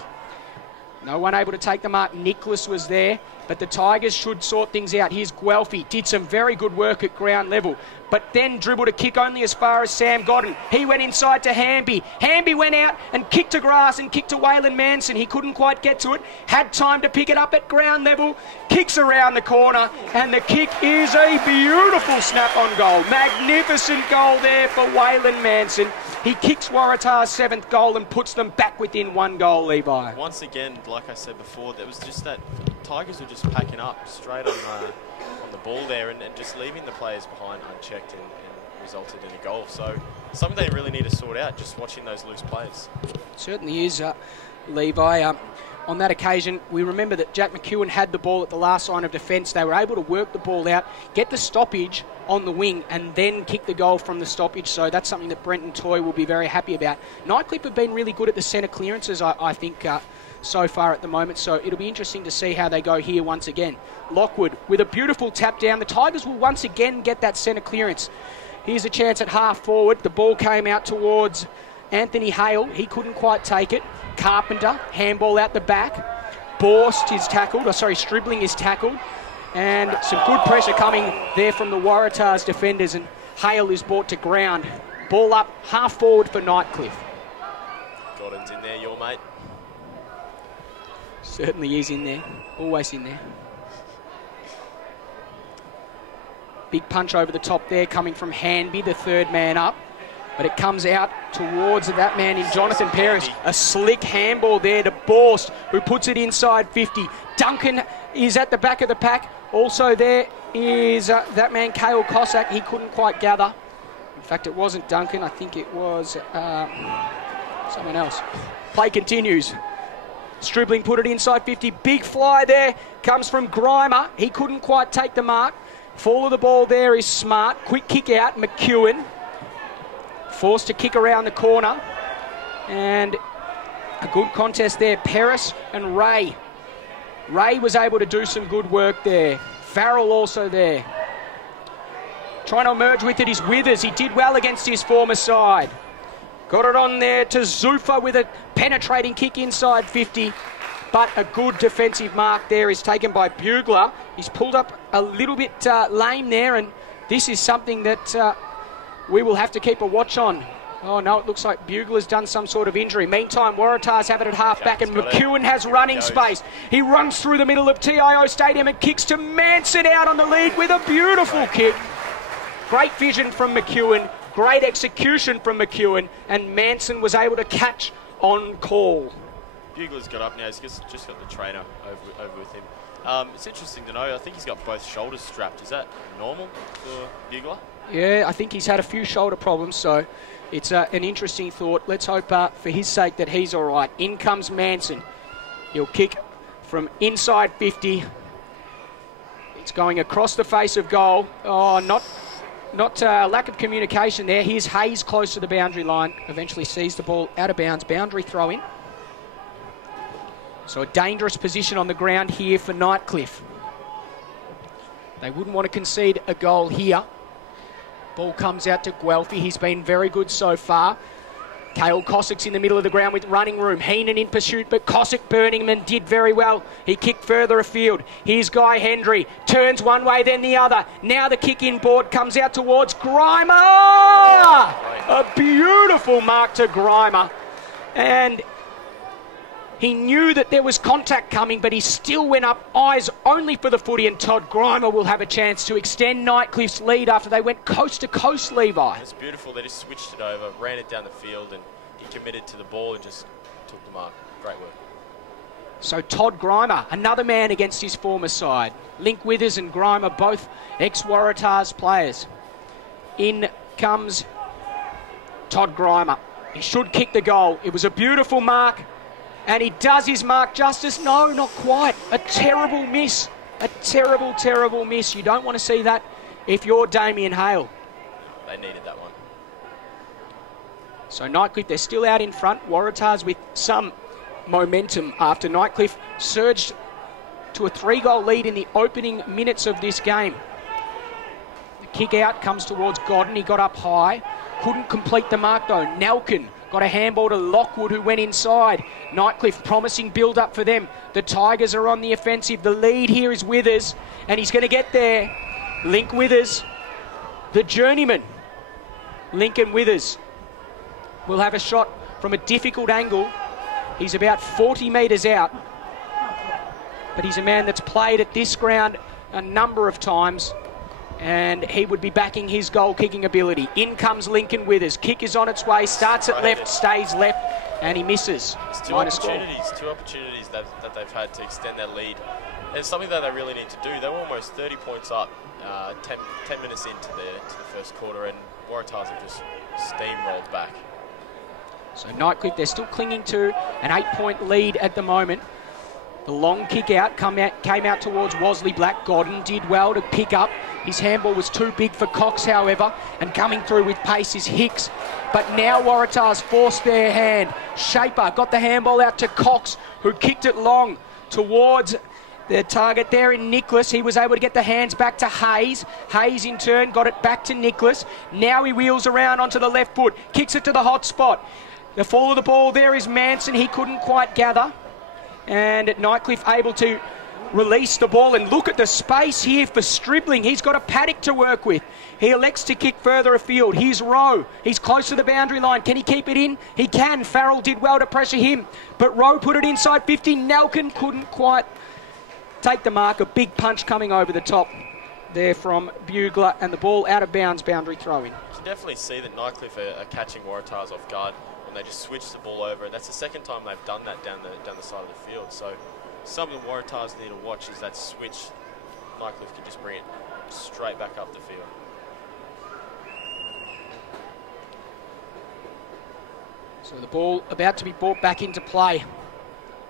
No one able to take the mark. Nicholas was there, but the Tigers should sort things out. Here's Guelphy. Did some very good work at ground level, but then dribbled a kick only as far as Sam Godden. He went inside to Hamby. Hamby went out and kicked to grass and kicked to Waylon Manson. He couldn't quite get to it. Had time to pick it up at ground level. Kicks around the corner, and the kick is a beautiful snap-on goal. Magnificent goal there for Waylon Manson. He kicks Waratah's 7th goal and puts them back within 1 goal, Levi. Once again, like I said before, there was just that Tigers were just packing up straight on the ball there and just leaving the players behind unchecked and resulted in a goal. So something they really need to sort out, just watching those loose players. Certainly is, Levi. On that occasion, we remember that Jack McEwen had the ball at the last line of defence. They were able to work the ball out, get the stoppage on the wing, and then kick the goal from the stoppage. So that's something that Brenton Toy will be very happy about. Nightcliff have been really good at the centre clearances, I think, so far at the moment. So it'll be interesting to see how they go here once again. Lockwood with a beautiful tap down. The Tigers will once again get that centre clearance. Here's a chance at half forward. The ball came out towards Anthony Hale. He couldn't quite take it. Carpenter, handball out the back. Borst is tackled, Stribling is tackled. And some good pressure coming there from the Waratahs defenders, and Hale is brought to ground. Ball up, half forward for Nightcliff. Gordon's in there, your mate. Certainly is in there, always in there. Big punch over the top there coming from Hanby, the 3rd man up. But it comes out towards that man in Jonathan Paris. A slick handball there to Borst, who puts it inside 50. Duncan is at the back of the pack. Also there is that man, Cale Cossack. He couldn't quite gather. In fact, it wasn't Duncan. I think it was someone else. Play continues. Stribling put it inside 50. Big fly there. Comes from Grimer. He couldn't quite take the mark. Fall of the ball there is Smart. Quick kick out, McEwen. Forced to kick around the corner. And a good contest there. Paris and Ray. Ray was able to do some good work there. Farrell also there. Trying to emerge with it is Withers. He did well against his former side. Got it on there to Zufa with a penetrating kick inside 50. But a good defensive mark there is taken by Bugler. He's pulled up a little bit lame there, and this is something that we will have to keep a watch on. Oh no, it looks like Bugler's done some sort of injury. Meantime, Waratahs have it at half-back, and McEwen has running space. He runs through the middle of TIO Stadium and kicks to Manson out on the lead with a beautiful kick. Great vision from McEwen, great execution from McEwen, and Manson was able to catch on call. Bugler's got up now. He's just got the trainer over with him. It's interesting to know, I think he's got both shoulders strapped. Is that normal for Bugler? Yeah, I think he's had a few shoulder problems, so it's an interesting thought. Let's hope for his sake that he's all right. In comes Manson. He'll kick from inside 50. It's going across the face of goal. Oh, not lack of communication there. Here's Hayes close to the boundary line. Eventually sees the ball out of bounds. Boundary throw in. So a dangerous position on the ground here for Nightcliff. They wouldn't want to concede a goal here. Ball comes out to Guelphy. He's been very good so far. Cale Cossack's in the middle of the ground with running room. Heenan in pursuit, but Cossack Burningman did very well. He kicked further afield. Here's Guy Hendry. Turns one way, then the other. Now the kick in board comes out towards Grimer. A beautiful mark to Grimer. And he knew that there was contact coming, but he still went up, eyes only for the footy, and Todd Grimer will have a chance to extend Nightcliff's lead after they went coast to coast, Levi. It's beautiful. They just switched it over, ran it down the field, and he committed to the ball and just took the mark. Great work. So Todd Grimer, another man against his former side. Link Withers and Grimer, both ex-Waratahs players. In comes Todd Grimer. He should kick the goal. It was a beautiful mark. And he does his mark justice. No, not quite. A terrible miss. A terrible, terrible miss. You don't want to see that if you're Damien Hale. They needed that one. So Nightcliff, they're still out in front. Waratahs with some momentum after Nightcliff surged to a 3-goal lead in the opening minutes of this game. The kick out comes towards Godden. He got up high. Couldn't complete the mark though. Nelkin got a handball to Lockwood, who went inside. Nightcliff promising build-up for them. The Tigers are on the offensive. The lead here is Withers, and he's going to get there. Link Withers, the journeyman. Lincoln Withers will have a shot from a difficult angle. He's about 40 metres out, but he's a man that's played at this ground a number of times, and he would be backing his goal-kicking ability. In comes Lincoln Withers. Kick is on its way. Starts at left, stays left, and he misses. It's two opportunities that they've had to extend their lead. And it's something that they really need to do. They were almost 30 points up 10 minutes into the first quarter, and Waratahs have just steamrolled back. So Nightcliff, they're still clinging to an 8-point lead at the moment. The long kick out came out towards Wasley Black. Godden did well to pick up. His handball was too big for Cox, however, and coming through with pace is Hicks. But now Waratahs forced their hand. Shaper got the handball out to Cox, who kicked it long towards the target there in Nicholas. He was able to get the hands back to Hayes. Hayes in turn got it back to Nicholas. Now he wheels around onto the left foot, kicks it to the hot spot. The fall of the ball there is Manson. He couldn't quite gather. And Nightcliff able to release the ball, and look at the space here for Stribling. He's got a paddock to work with. He elects to kick further afield. Here's Rowe. He's close to the boundary line. Can he keep it in? He can. Farrell did well to pressure him, but Rowe put it inside 50. Nelkin couldn't quite take the mark. A big punch coming over the top there from Bugler, and the ball out of bounds, boundary throw in. You can definitely see that Nightcliff are catching Waratahs off guard when they just switch the ball over. That's the second time they've done that down the side of the field. So something the Waratahs need to watch is that switch. Nightcliff can just bring it straight back up the field. So the ball about to be brought back into play.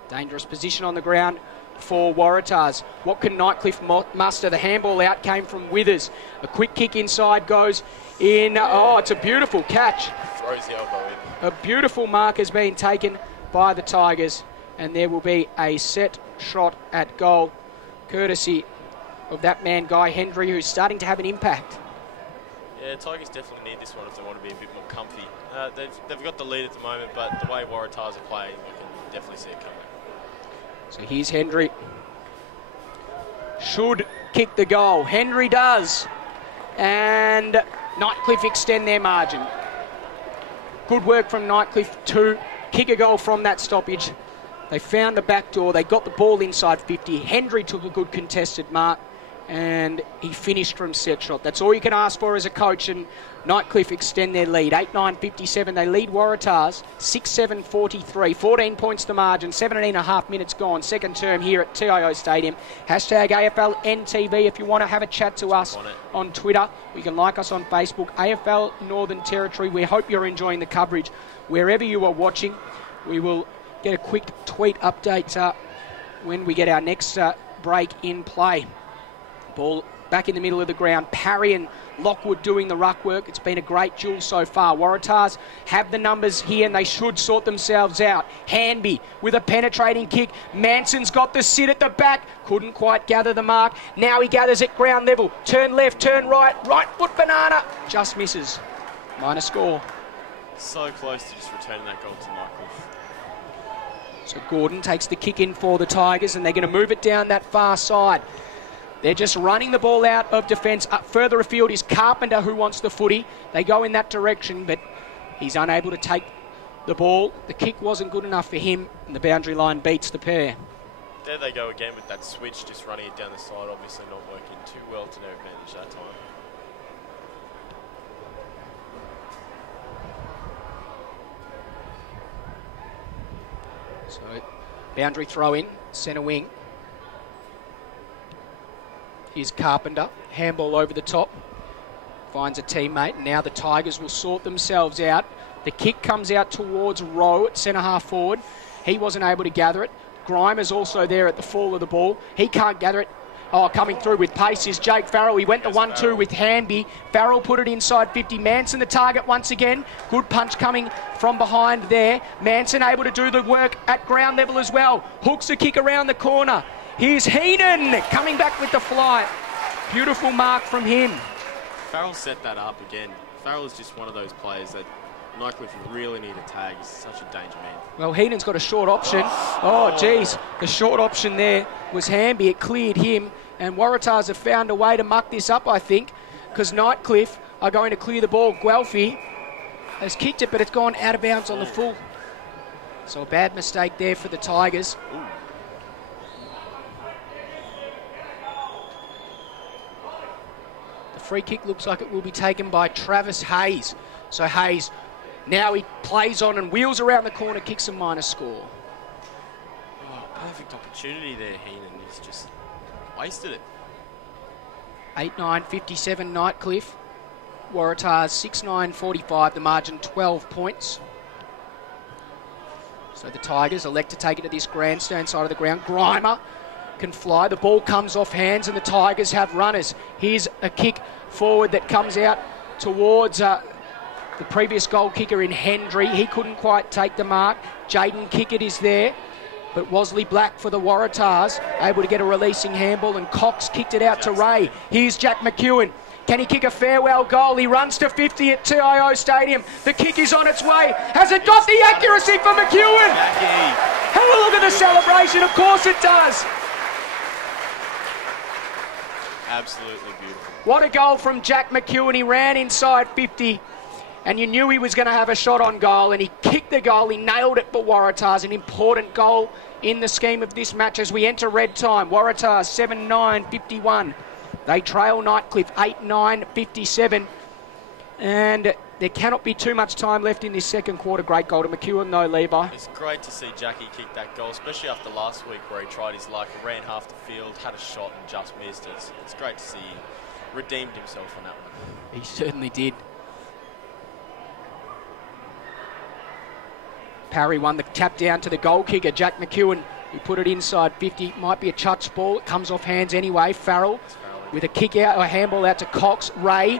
Dangerous position on the ground for Waratahs. What can Nightcliff muster? The handball out came from Withers. A quick kick inside goes in. Oh, it's a beautiful catch. Throws the elbow in. A beautiful mark has been taken by the Tigers, and there will be a set shot at goal, courtesy of that man, Guy Hendry, who's starting to have an impact. Yeah, Tigers definitely need this one if they want to be a bit more comfy. They've got the lead at the moment, but the way Waratahs are playing, you can definitely see it coming. So here's Hendry. Should kick the goal. Hendry does. And Nightcliff extend their margin. Good work from Nightcliff to kick a goal from that stoppage. They found the back door. They got the ball inside 50. Hendry took a good contested mark, and he finished from set shot. That's all you can ask for as a coach, and Nightcliff extend their lead. 8-9-57. They lead Waratahs 6-7-43. 14 points to margin. 17.5 minutes gone. Second term here at TIO Stadium. Hashtag AFLNTv if you want to have a chat to us on Twitter. You can like us on Facebook. AFL Northern Territory. We hope you're enjoying the coverage wherever you are watching. We will get a quick tweet update when we get our next break in play. Ball back in the middle of the ground. Parry and Lockwood doing the ruck work. It's been a great duel so far. Waratahs have the numbers here and they should sort themselves out. Hanby with a penetrating kick. Manson's got the sit at the back. Couldn't quite gather the mark. Now he gathers at ground level. Turn left, turn right. Right foot banana. Just misses. Minor score. So close to just returning that goal to Nightcliff. So Gordon takes the kick in for the Tigers and they're going to move it down that far side. They're just running the ball out of defence. Up further afield is Carpenter who wants the footy. They go in that direction, but he's unable to take the ball. The kick wasn't good enough for him, and the boundary line beats the pair. There they go again with that switch, just running it down the side, obviously not working too well to their advantage that time. So, boundary throw in, centre wing. Here's Carpenter, handball over the top, finds a teammate, and now the Tigers will sort themselves out. The kick comes out towards Rowe at centre half forward. He wasn't able to gather it. Grime is also there at the fall of the ball. He can't gather it. Oh, coming through with pace is Jake Farrell. He went the 1-2 with Hanby. Farrell put it inside 50. Manson the target once again. Good punch coming from behind there. Manson able to do the work at ground level as well. Hooks a kick around the corner. Here's Heenan coming back with the flight. Beautiful mark from him. Farrell set that up again. Farrell is just one of those players that Nightcliff really need to tag. He's such a danger man. Well, Heenan's got a short option. Oh, geez. The short option there was Hamby. It cleared him. And Waratahs have found a way to muck this up, I think, because Nightcliff are going to clear the ball. Guelphy has kicked it, but it's gone out of bounds on the full. So a bad mistake there for the Tigers. Ooh. The free kick looks like it will be taken by Travis Hayes. So Hayes, now he plays on and wheels around the corner, kicks a minor score. Oh, perfect opportunity there, Heenan. He's just wasted it. 8-9-57 Nightcliff. Waratahs 6-9-45, the margin 12 points. So the Tigers elect to take it to this grandstand side of the ground. Grimer can fly. The ball comes off hands and the Tigers have runners. Here's a kick forward that comes out towards the previous goal kicker in Hendry. He couldn't quite take the mark. Jaden Kickett is there, but Wasley Black for the Waratahs able to get a releasing handball, and Cox kicked it out to Ray. Here's Jack McEwen. Can he kick a farewell goal? He runs to 50 at TIO Stadium. The kick is on its way. Has it got the accuracy for McEwen? Have a look at the celebration. Of course it does. Absolutely beautiful. What a goal from Jack McEwen. He ran inside 50 and you knew he was going to have a shot on goal, and he kicked the goal. He nailed it for Waratahs. An important goal in the scheme of this match as we enter red time. Waratahs 7-9-51. They trail Nightcliff 8-9-57. And there cannot be too much time left in this second quarter. Great goal to McEwen though, Levi. It's great to see Jackie kick that goal, especially after last week where he tried his luck, ran half the field, had a shot and just missed. It's great to see he redeemed himself on that one. He certainly did. Parry won the tap down to the goal kicker, Jack McEwen. He put it inside 50. Might be a touch ball. It comes off hands anyway. Farrell with a kick out, or a handball out to Cox. Ray,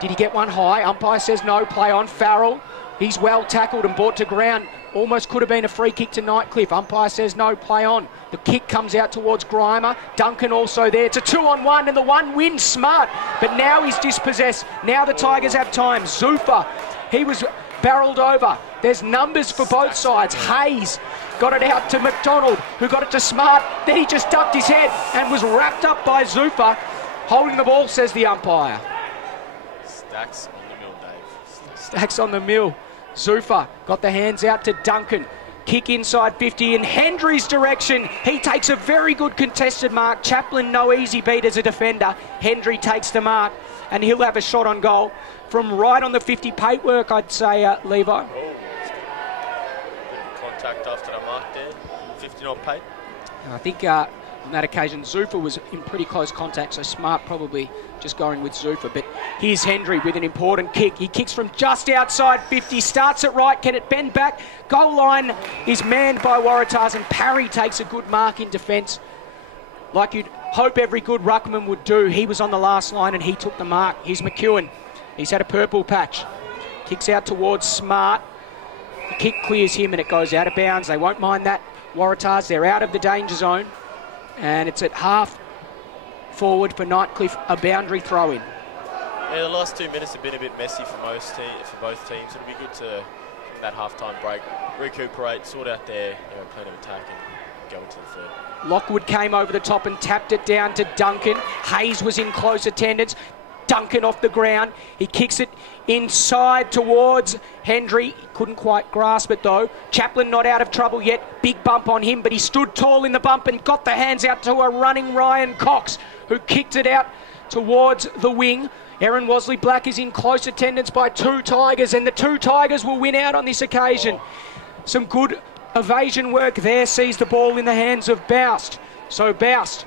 did he get one high? Umpire says no, play on. Farrell, he's well tackled and brought to ground. Almost could have been a free kick to Nightcliff. Umpire says no, play on. The kick comes out towards Grimer. Duncan also there. It's a 2-on-1 and the one wins smart. But now he's dispossessed. Now the Tigers have time. Zufa, he was barreled over. There's numbers for both sides. Hayes got it out to McDonald, who got it to Smart. Then he just ducked his head and was wrapped up by Zufa. Holding the ball, says the umpire. Stacks on the mill, Dave. Stacks on the mill. Zufa got the hands out to Duncan. Kick inside 50 in Hendry's direction. He takes a very good contested mark. Chaplin, no easy beat as a defender. Hendry takes the mark, and he'll have a shot on goal from right on the 50. Paint work, I'd say, Levi. Oh, contact after the mark there. 50 on Pate. I think on that occasion, Zufa was in pretty close contact, so Smart probably just going with Zufa. But here's Hendry with an important kick. He kicks from just outside 50, starts it right. Can it bend back? Goal line is manned by Waratahs, and Parry takes a good mark in defence, like you'd hope every good ruckman would do. He was on the last line and he took the mark. Here's McEwen. He's had a purple patch. Kicks out towards Smart. The kick clears him and it goes out of bounds. They won't mind that. Waratahs, they're out of the danger zone. And it's at half forward for Nightcliff, a boundary throw-in. Yeah, the last 2 minutes have been a bit messy for both teams. It'll be good to that half-time break, recuperate, sort out their plan of attack and go into the third. Lockwood came over the top and tapped it down to Duncan. Hayes was in close attendance. Duncan off the ground. He kicks it inside towards Hendry. Couldn't quite grasp it though. Chaplin not out of trouble yet. Big bump on him, but he stood tall in the bump and got the hands out to a running Ryan Cox, who kicked it out towards the wing. Aaron Wasley-Black is in close attendance by 2 Tigers, and the 2 Tigers will win out on this occasion. Some good evasion work there, sees the ball in the hands of Boust. So Boust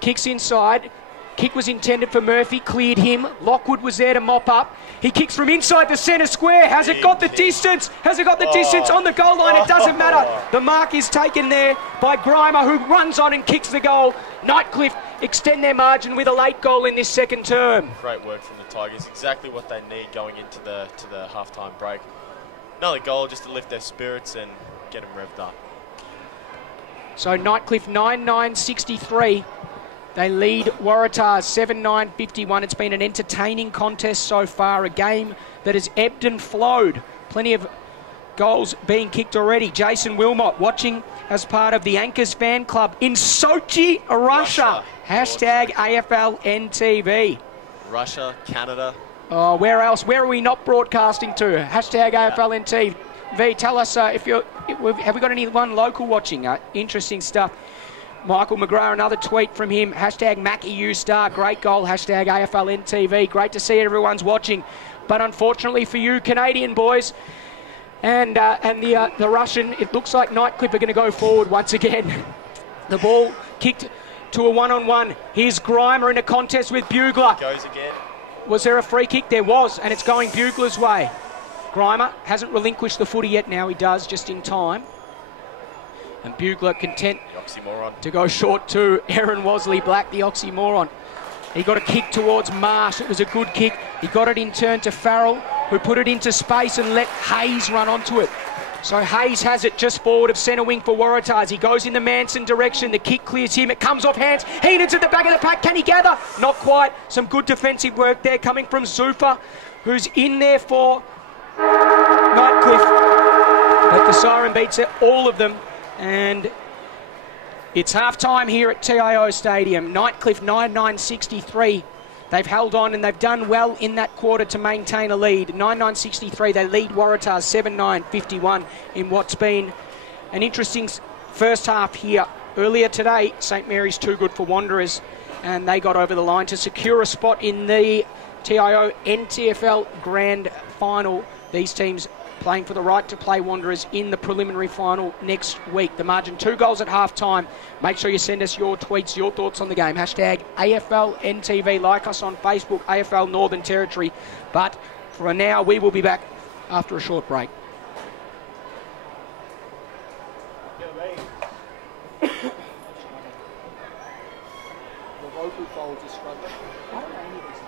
kicks inside. Kick was intended for Murphy, cleared him. Lockwood was there to mop up. He kicks from inside the centre square. Has it got the distance? Has it got the distance on the goal line? It doesn't matter. The mark is taken there by Grimer, who runs on and kicks the goal. Nightcliff extend their margin with a late goal in this second term. Great work from the Tigers. Exactly what they need going into the half-time break. Another goal just to lift their spirits and get them revved up. So Nightcliff 9-9-63. They lead Waratahs 7-9-51. It's been an entertaining contest so far, a game that has ebbed and flowed. Plenty of goals being kicked already. Jason Wilmot watching as part of the Anchors fan club in Sochi, Russia. Hashtag AFLNTv. Russia, Canada. Oh, where else? Where are we not broadcasting to? Hashtag AFLNTv. Tell us have we got anyone local watching? Interesting stuff. Michael McGrath, another tweet from him. Hashtag Mackie U Star. Great goal. Hashtag AFLNTv. Great to see everyone's watching. But unfortunately for you, Canadian boys, and the Russian, it looks like Nightcliff are going to go forward once again. The ball kicked to a one-on-one. Here's Grimer in a contest with Bugler. Goes again. Was there a free kick? There was, and it's going Bugler's way. Grimer hasn't relinquished the footy yet. Now he does, just in time. And Bugler content to go short to Aaron Wasley-Black, the oxymoron. He got a kick towards Marsh. It was a good kick. He got it in turn to Farrell, who put it into space and let Hayes run onto it. So Hayes has it just forward of centre wing for Waratahs. He goes in the Manson direction. The kick clears him. It comes off hands. Heenan's at the back of the pack. Can he gather? Not quite. Some good defensive work there coming from Zufa, who's in there for Nightcliff. But the siren beats all of them. And it's half-time here at TIO Stadium. Nightcliff 9-9-63. They've held on and they've done well in that quarter to maintain a lead. 9-9-63, they lead Waratahs 7-9-51 in what's been an interesting first half here. Earlier today, St Mary's too good for Wanderers, and they got over the line to secure a spot in the TIO NTFL Grand Final. These teams playing for the right to play Wanderers in the preliminary final next week. The margin 2 goals at half-time. Make sure you send us your tweets, your thoughts on the game. Hashtag AFLNTv. Like us on Facebook, AFL Northern Territory. But for now, we will be back after a short break. The vocal folds are struggling. I don't know any of this.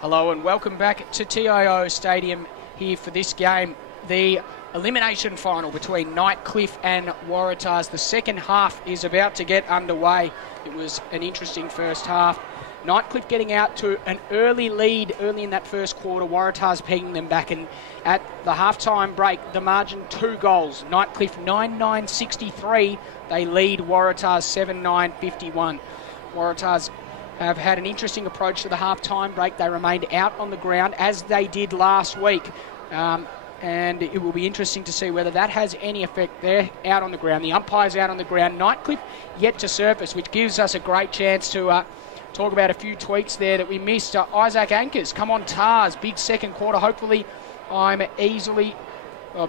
Hello and welcome back to TIO Stadium here for this game. The elimination final between Nightcliff and Waratahs. The second half is about to get underway. It was an interesting first half. Nightcliff getting out to an early lead early in that first quarter. Waratahs pegging them back, and at the halftime break, the margin 2 goals. Nightcliff 9-9-63. They lead Waratahs 7-9-51. Waratahs have had an interesting approach to the half-time break. They remained out on the ground as they did last week. And it will be interesting to see whether that has any effect. They're out on the ground. The umpire's out on the ground. Nightcliff yet to surface, which gives us a great chance to talk about a few tweaks there that we missed. Isaac Anchors, come on Tars, big second quarter. Hopefully I'm easily the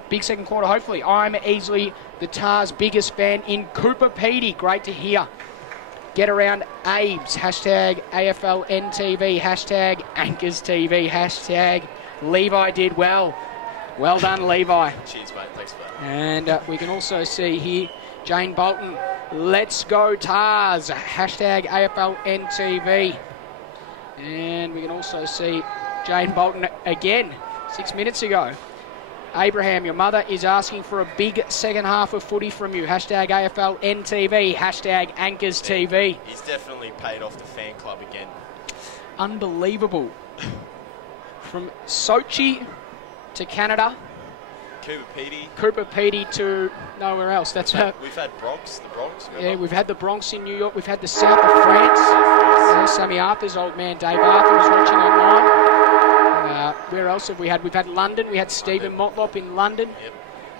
Tars' biggest fan in Cooper Petey. Great to hear. Get around Abes, hashtag AFLNTv, hashtag AnchorsTV, hashtag Levi did well. Well done, Levi. Cheers, mate. Thanks for that. And we can also see here Jane Bolton, let's go Tars, hashtag AFLNTV. And we can also see Jane Bolton again 6 minutes ago. Abraham, your mother is asking for a big second half of footy from you. Hashtag AFLNTV, hashtag AnchorsTV. He's definitely paid off the fan club again. Unbelievable. From Sochi to Canada. Cooper Petey to nowhere else. That's we've had the Bronx. Remember? Yeah, we've had the Bronx in New York. We've had the south of France. Sammy Arthur's old man, Dave Arthur, was watching online. Where else have we had? We've had London. We had Stephen Motlop in London. Yep.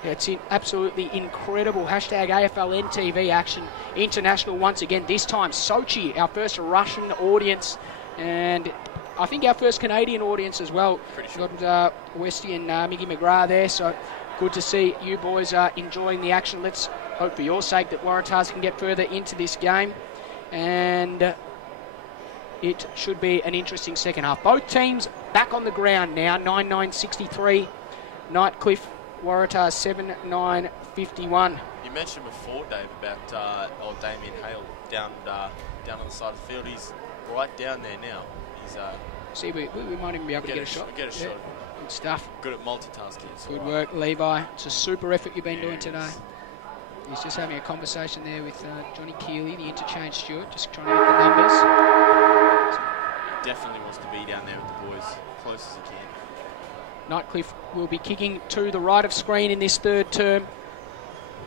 Yeah, it's absolutely incredible. Hashtag AFLNTV action. International once again. This time Sochi, our first Russian audience. And I think our first Canadian audience as well. Pretty sure. Got Westy and Mickey McGrath there. So good to see you boys enjoying the action. Let's hope for your sake that Waratahs can get further into this game. And it should be an interesting second half. Both teams back on the ground now. 9-9-63. Nightcliff, Waratahs 7-9-51. You mentioned before, Dave, about old Damien Hale down on the side of the field. He's right down there now. He's see, we might even be able to get a shot. Get a shot. Good stuff. Good at multitasking. Good work, Levi. It's a super effort you've been doing today. He's just having a conversation there with Johnny Keeley, the interchange steward, just trying to get the numbers. He definitely wants to be down there with the boys, close as he can. Nightcliff will be kicking to the right of screen in this third term,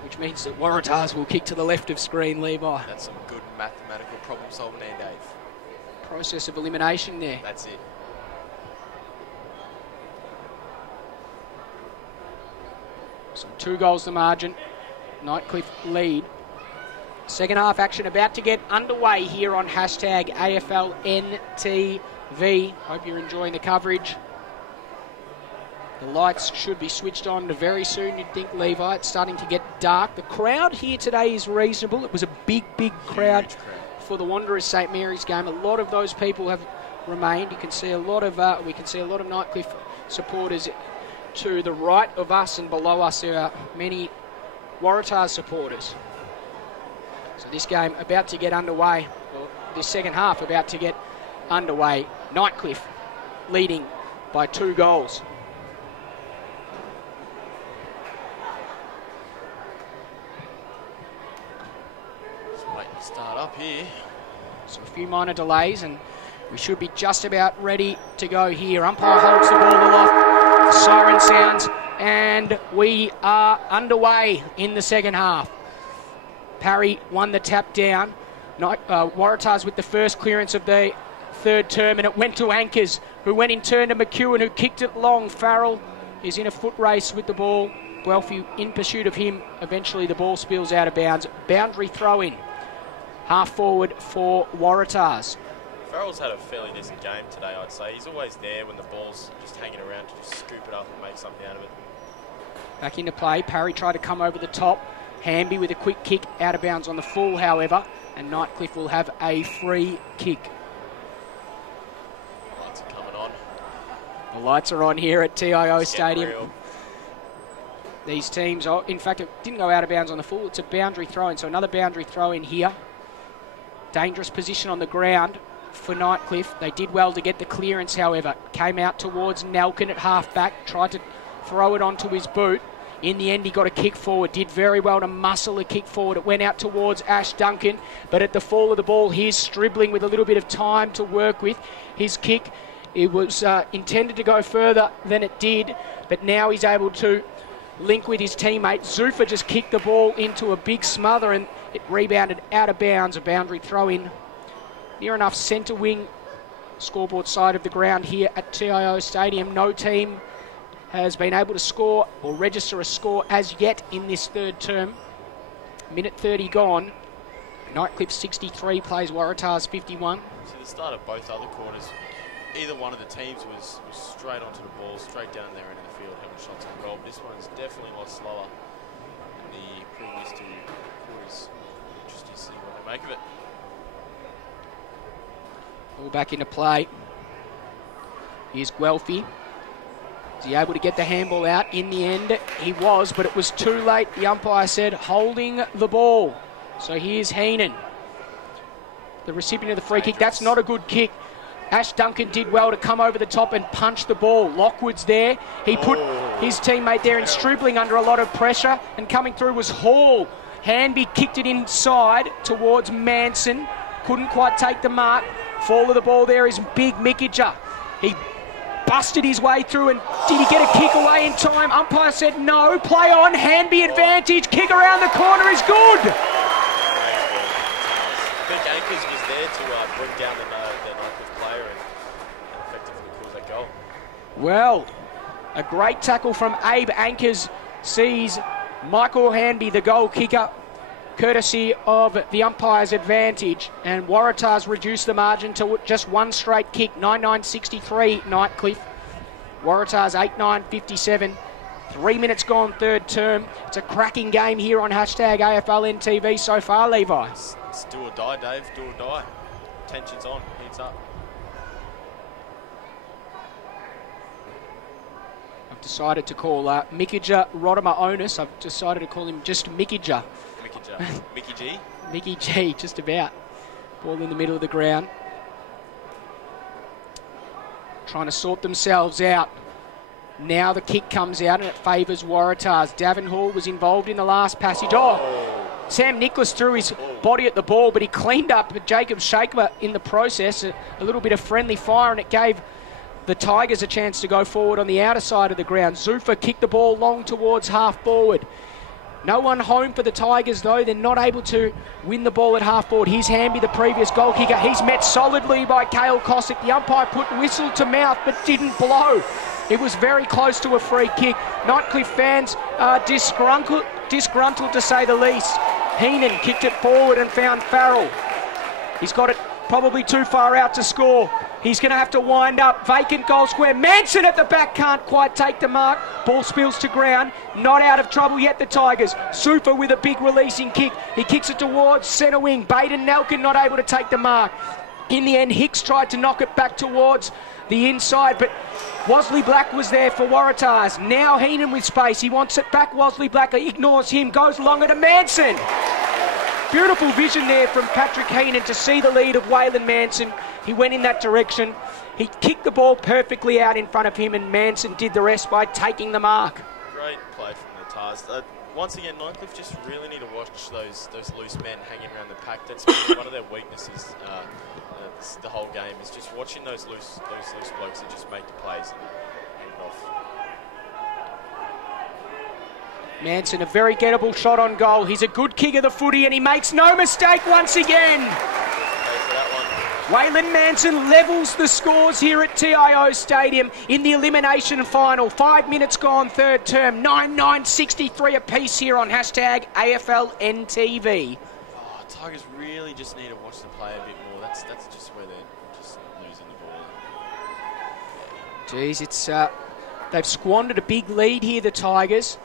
which means that Waratahs will kick to the left of screen, Levi. That's some good mathematical problem solving there, Dave. Process of elimination there. That's it. So 2 goals the margin. Nightcliff lead. Second half action about to get underway here on hashtag AFLNTV. Hope you're enjoying the coverage. The lights should be switched on very soon, you'd think, Levi. It's starting to get dark. The crowd here today is reasonable. It was a big crowd for the Wanderers St Mary's game. A lot of those people have remained. You can see a lot of Nightcliff supporters to the right of us, and below us there are many Waratahs supporters. So this game about to get underway, or this second half about to get underway. Nightcliff leading by 2 goals. Just wait to start up here. So a few minor delays and we should be just about ready to go here. Umpire holds the ball aloft, the siren sounds, and we are underway in the second half. Parry won the tap down. Waratahs with the first clearance of the third term, and it went to Anchors, who went in turn to McEwen, who kicked it long. Farrell is in a foot race with the ball. Guelphy in pursuit of him. Eventually the ball spills out of bounds. Boundary throw in. Half forward for Waratahs. Farrell's had a fairly decent game today, I'd say. He's always there when the ball's just hanging around to just scoop it up and make something out of it. Back into play. Parry tried to come over the top. Hamby with a quick kick out of bounds on the full, however, and Nightcliff will have a free kick. Lights are coming on. The lights are on here at TIO Stadium. Real. These teams, in fact, it didn't go out of bounds on the full. It's a boundary throw-in, so another boundary throw-in here. Dangerous position on the ground for Nightcliff. They did well to get the clearance, however. Came out towards Nelkin at half-back, tried to throw it onto his boot. In the end, he got a kick forward. Did very well to muscle a kick forward. It went out towards Ash Duncan, but at the fall of the ball, he's Stribling with a little bit of time to work with. His kick, it was intended to go further than it did, but now he's able to link with his teammate. Zuffa just kicked the ball into a big smother, and it rebounded out of bounds. A boundary throw in near enough centre wing scoreboard side of the ground here at TIO Stadium. No team has been able to score or register a score as yet in this third term. Minute 30 gone. Nightcliff 63 plays Waratahs 51. So the start of both other quarters, either one of the teams was straight onto the ball, straight down their end of the field, having shots on goal. This one's definitely a lot slower than the previous two quarters. Interesting to see what they make of it. All back into play. Here's Guelphy. Is he able to get the handball out? In the end, he was, but it was too late. The umpire said holding the ball. So here's Heenan, the recipient of the free kick. That's not a good kick. Ash Duncan did well to come over the top and punch the ball. Lockwood's there. He put his teammate there in Stribling under a lot of pressure, and coming through was Hall. Hanby kicked it inside towards Manson. Couldn't quite take the mark. Fall of the ball there is Big Mickager. He busted his way through, and did he get a kick away in time? Umpire said no. Play on. Hanby advantage. Kick around the corner is good. Big Anchors was there to bring down the Nightcliff player and effectively cause that goal. Well, a great tackle from Abe Anchors sees Michael Hanby, the goal kicker, courtesy of the umpire's advantage, and Waratahs reduce the margin to just one straight kick. 9-9-63 Nightcliff. Waratahs 8-9-57. 3 minutes gone third term. It's a cracking game here on hashtag AFLNTv so far, Levi. It's do or die, Dave. Do or die. Tension's on. Heats up. I've decided to call Mickager Rodimer Onus. I've decided to call him just Mickager. Mickey G? Mickey G, just about. Ball in the middle of the ground. Trying to sort themselves out. Now the kick comes out and it favours Waratahs. Davenhall was involved in the last passage. Sam Nicholas threw his body at the ball, but he cleaned up Jacob Shaker in the process. A little bit of friendly fire, and it gave the Tigers a chance to go forward on the outer side of the ground. Zuffa kicked the ball long towards half forward. No one home for the Tigers, though. They're not able to win the ball at half forward. Here's Hamby, the previous goal kicker. He's met solidly by Cale Cossack. The umpire put whistle to mouth but didn't blow. It was very close to a free kick. Nightcliff fans are disgruntled to say the least. Heenan kicked it forward and found Farrell. He's got it probably too far out to score. He's going to have to wind up. Vacant goal square. Manson at the back can't quite take the mark. Ball spills to ground. Not out of trouble yet, the Tigers. Super with a big releasing kick. He kicks it towards centre wing. Baden Nelkin not able to take the mark. In the end, Hicks tried to knock it back towards the inside, but Wosley Black was there for Waratahs. Now Heenan with space. He wants it back. Wosley Black ignores him. Goes longer to Manson. Beautiful vision there from Patrick Heenan to see the lead of Waylon Manson. He went in that direction. He kicked the ball perfectly out in front of him, and Manson did the rest by taking the mark. Great play from the Tars. Once again, Nightcliff just really need to watch those loose men hanging around the pack. That's one of their weaknesses. The whole game is just watching those loose blokes that just make the plays and hand it off. Manson, a very gettable shot on goal. He's a good kick of the footy, and he makes no mistake once again. Waylon Manson levels the scores here at TIO Stadium in the elimination final. 5 minutes gone third term. 9-9-63 apiece here on hashtag AFLNTv. Tigers really just need to watch the play a bit more. That's just where they're just losing the ball. Geez, it's they've squandered a big lead here, the Tigers.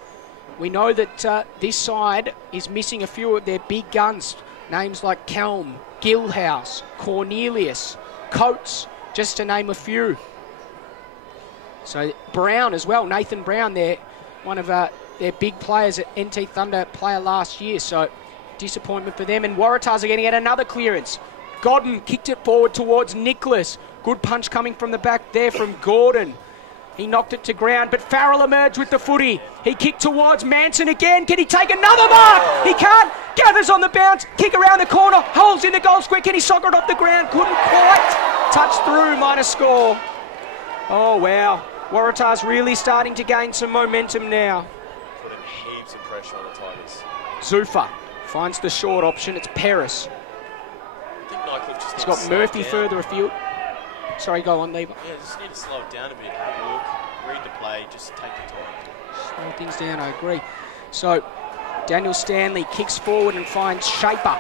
We know that this side is missing a few of their big guns. Names like Kelm, Gilhouse, Cornelius, Coates, just to name a few. So Brown as well, Nathan Brown there, one of their big players at NT Thunder player last year. So disappointment for them. And Waratahs are getting at another clearance. Godden kicked it forward towards Nicholas. Good punch coming from the back there from Gordon. He knocked it to ground, but Farrell emerged with the footy. He kicked towards Manson again. Can he take another mark? He can't. Gathers on the bounce. Kick around the corner. Holds in the goal square. Can he sock it off the ground? Couldn't quite touch through. Minor score. Oh, wow. Waratah's really starting to gain some momentum now. Putting heaps of pressure on the Tigers. Zufa finds the short option. It's Paris. I think Nightcliff just He's got Murphy further afield. Sorry, go on, Lever. Yeah, just need to slow it down a bit. Have a look, read the play, just take your time. Slow things down, I agree. So, Daniel Stanley kicks forward and finds Shaper.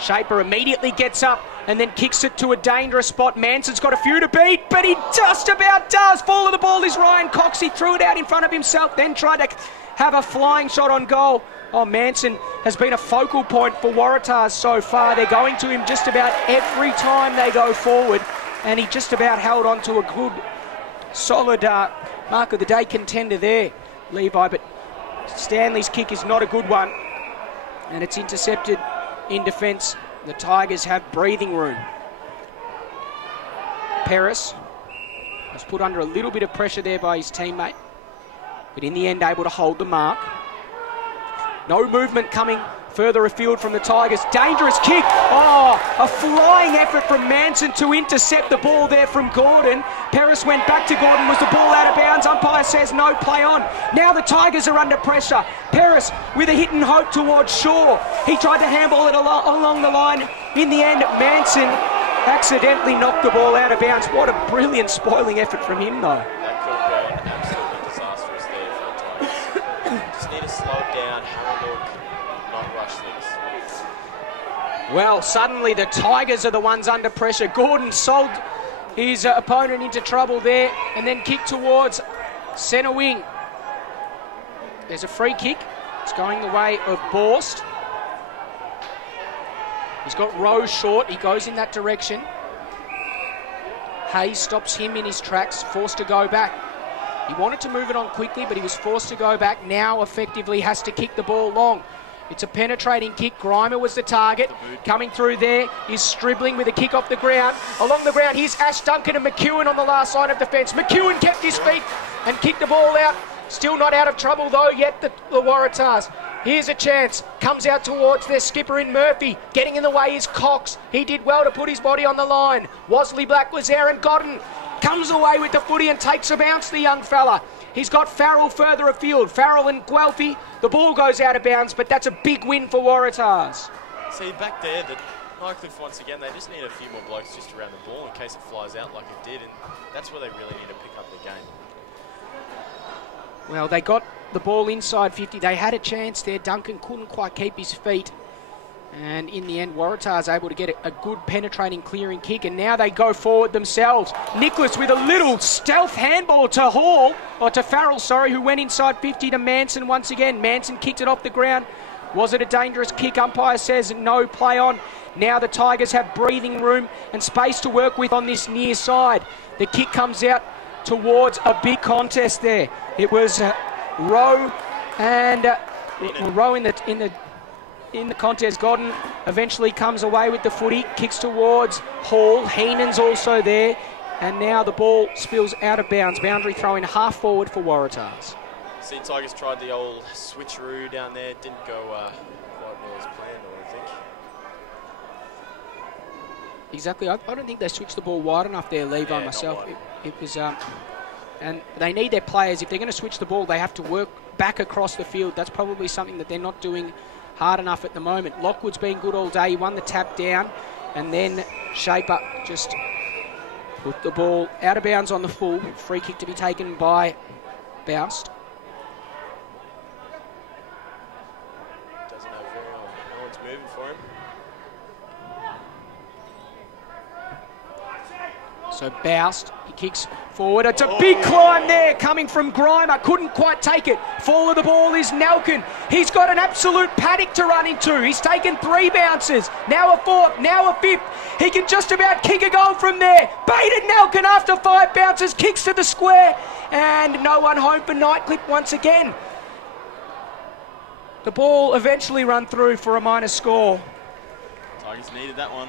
Shaper immediately gets up and then kicks it to a dangerous spot. Manson's got a few to beat, but he just about does. Fall of the ball is Ryan Cox. He threw it out in front of himself, then tried to have a flying shot on goal. Oh, Manson has been a focal point for Waratahs so far. They're going to him just about every time they go forward, and he just about held on to a good, solid mark of the day contender there, Levi. But Stanley's kick is not a good one, and it's intercepted in defence. The Tigers have breathing room. Paris was put under a little bit of pressure there by his teammate, but in the end able to hold the mark. No movement coming further afield from the Tigers. Dangerous kick. Oh, a flying effort from Manson to intercept the ball there from Gordon. Paris went back to Gordon. Was the ball out of bounds? Umpire says no, play on. Now the Tigers are under pressure. Paris with a hit and hope towards Shaw. He tried to handball it along the line. In the end, Manson accidentally knocked the ball out of bounds. What a brilliant spoiling effort from him, though. That could have been absolutely disastrous there for the Tigers. Just need to slow it down, have a look, not rush things. Well, suddenly the Tigers are the ones under pressure. Gordon sold his opponent into trouble there and then kicked towards centre wing. There's a free kick. It's going the way of Borst. He's got Rose short. He goes in that direction. Hayes stops him in his tracks, forced to go back. He wanted to move it on quickly, but he was forced to go back. Now effectively has to kick the ball long. It's a penetrating kick. Grimer was the target. Coming through there is Stribling with a kick off the ground. Along the ground, here's Ash Duncan and McEwen on the last line of defence. McEwen kept his feet and kicked the ball out. Still not out of trouble though yet, the Waratahs. Here's a chance. Comes out towards their skipper in Murphy. Getting in the way is Cox. He did well to put his body on the line. Wasley Black was there and Godden comes away with the footy and takes a bounce, the young fella. He's got Farrell further afield. Farrell and Guelphy. The ball goes out of bounds, but that's a big win for Waratahs. See, back there, the Nightcliff once again, they just need a few more blokes just around the ball in case it flies out like it did, and that's where they really need to pick up the game. Well, they got the ball inside 50. They had a chance there. Duncan couldn't quite keep his feet. And in the end, Waratah is able to get a good penetrating clearing kick. And now they go forward themselves. Nicholas with a little stealth handball to Hall, or to Farrell, sorry, who went inside 50 to Manson once again. Manson kicked it off the ground. Was it a dangerous kick? Umpire says no, play on. Now the Tigers have breathing room and space to work with on this near side. The kick comes out towards a big contest there. It was Rowe and Rowe in the contest. Godden eventually comes away with the footy, kicks towards Hall. Heenan's also there, and now the ball spills out of bounds. Boundary throw in half forward for Waratahs. See, Tigers tried the old switcheroo down there. Didn't go quite well as planned, I think. Exactly. I don't think they switched the ball wide enough there, Levi, myself. It was, and they need their players. If they're going to switch the ball, they have to work back across the field. That's probably something that they're not doing hard enough at the moment. Lockwood's been good all day. He won the tap down, and then Shaper just put the ball out of bounds on the full. Free kick to be taken by Boust. Doesn't have very long. No one's moving for him. So Boust, he kicks forward. It's a big climb there coming from Grimer. Couldn't quite take it. Fall of the ball is Nelkin. He's got an absolute paddock to run into. He's taken 3 bounces. Now a 4th, now a 5th. He can just about kick a goal from there. Baited Nelkin after 5 bounces. Kicks to the square. And no one home for Nightcliff once again. The ball eventually run through for a minor score. Tigers needed that one.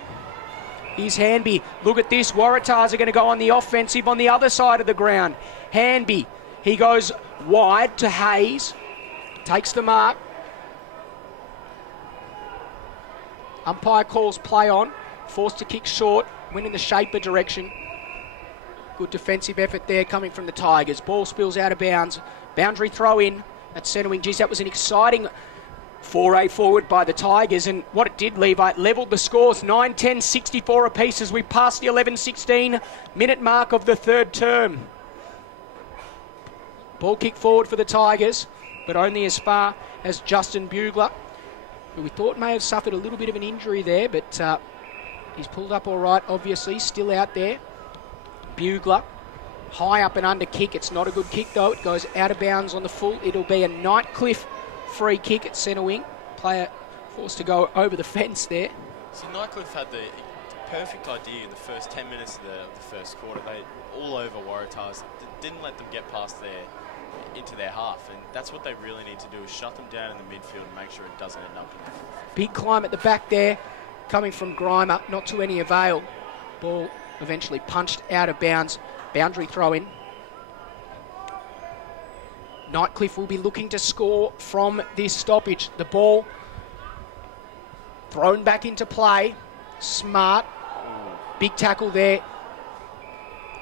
is Hanby. Look at this. Waratahs are going to go on the offensive on the other side of the ground. Hanby, he goes wide to Hayes. Takes the mark. Umpire calls play on. Forced to kick short. Went in the Shaper direction. Good defensive effort there coming from the Tigers. Ball spills out of bounds. Boundary throw in at centre wing. Geez, that was an exciting foray forward by the Tigers, and what it did, Levi, levelled the scores 9-10, 64 apiece as we pass the 11-16 minute mark of the third term. Ball kick forward for the Tigers, but only as far as Justin Bugler, who we thought may have suffered a little bit of an injury there, but he's pulled up all right, obviously, still out there. Bugler, high up and under kick. It's not a good kick though. It goes out of bounds on the full. It'll be a Nightcliff free kick at centre wing. Player forced to go over the fence there. So Nightcliff had the perfect idea in the first 10 minutes of the first quarter. They all over Waratahs. Didn't let them get past into their half, and that's what they really need to do, is shut them down in the midfield and make sure it doesn't end up in there. Big climb at the back there, coming from Grimer, not to any avail. Ball eventually punched out of bounds. Boundary throw in. Nightcliff will be looking to score from this stoppage. The ball thrown back into play. Smart. Big tackle there.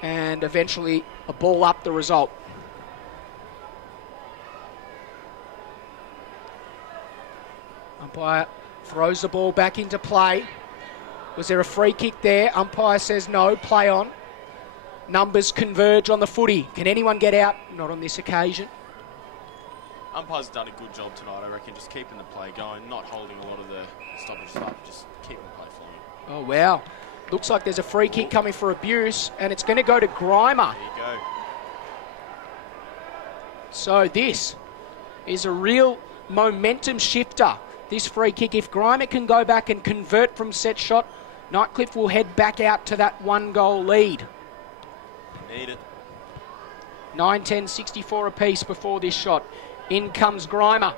And eventually a ball up the result. Umpire throws the ball back into play. Was there a free kick there? Umpire says no, play on. Numbers converge on the footy. Can anyone get out? Not on this occasion. Umpire's done a good job tonight, I reckon, just keeping the play going, not holding a lot of the stoppages up, just keeping the play flowing. Oh, wow. Looks like there's a free kick coming for abuse, and it's going to go to Grimer. There you go. So this is a real momentum shifter, this free kick. If Grimer can go back and convert from set shot, Nightcliff will head back out to that 1-goal lead. Need it. 9-10, 64 apiece before this shot. In comes Grimer.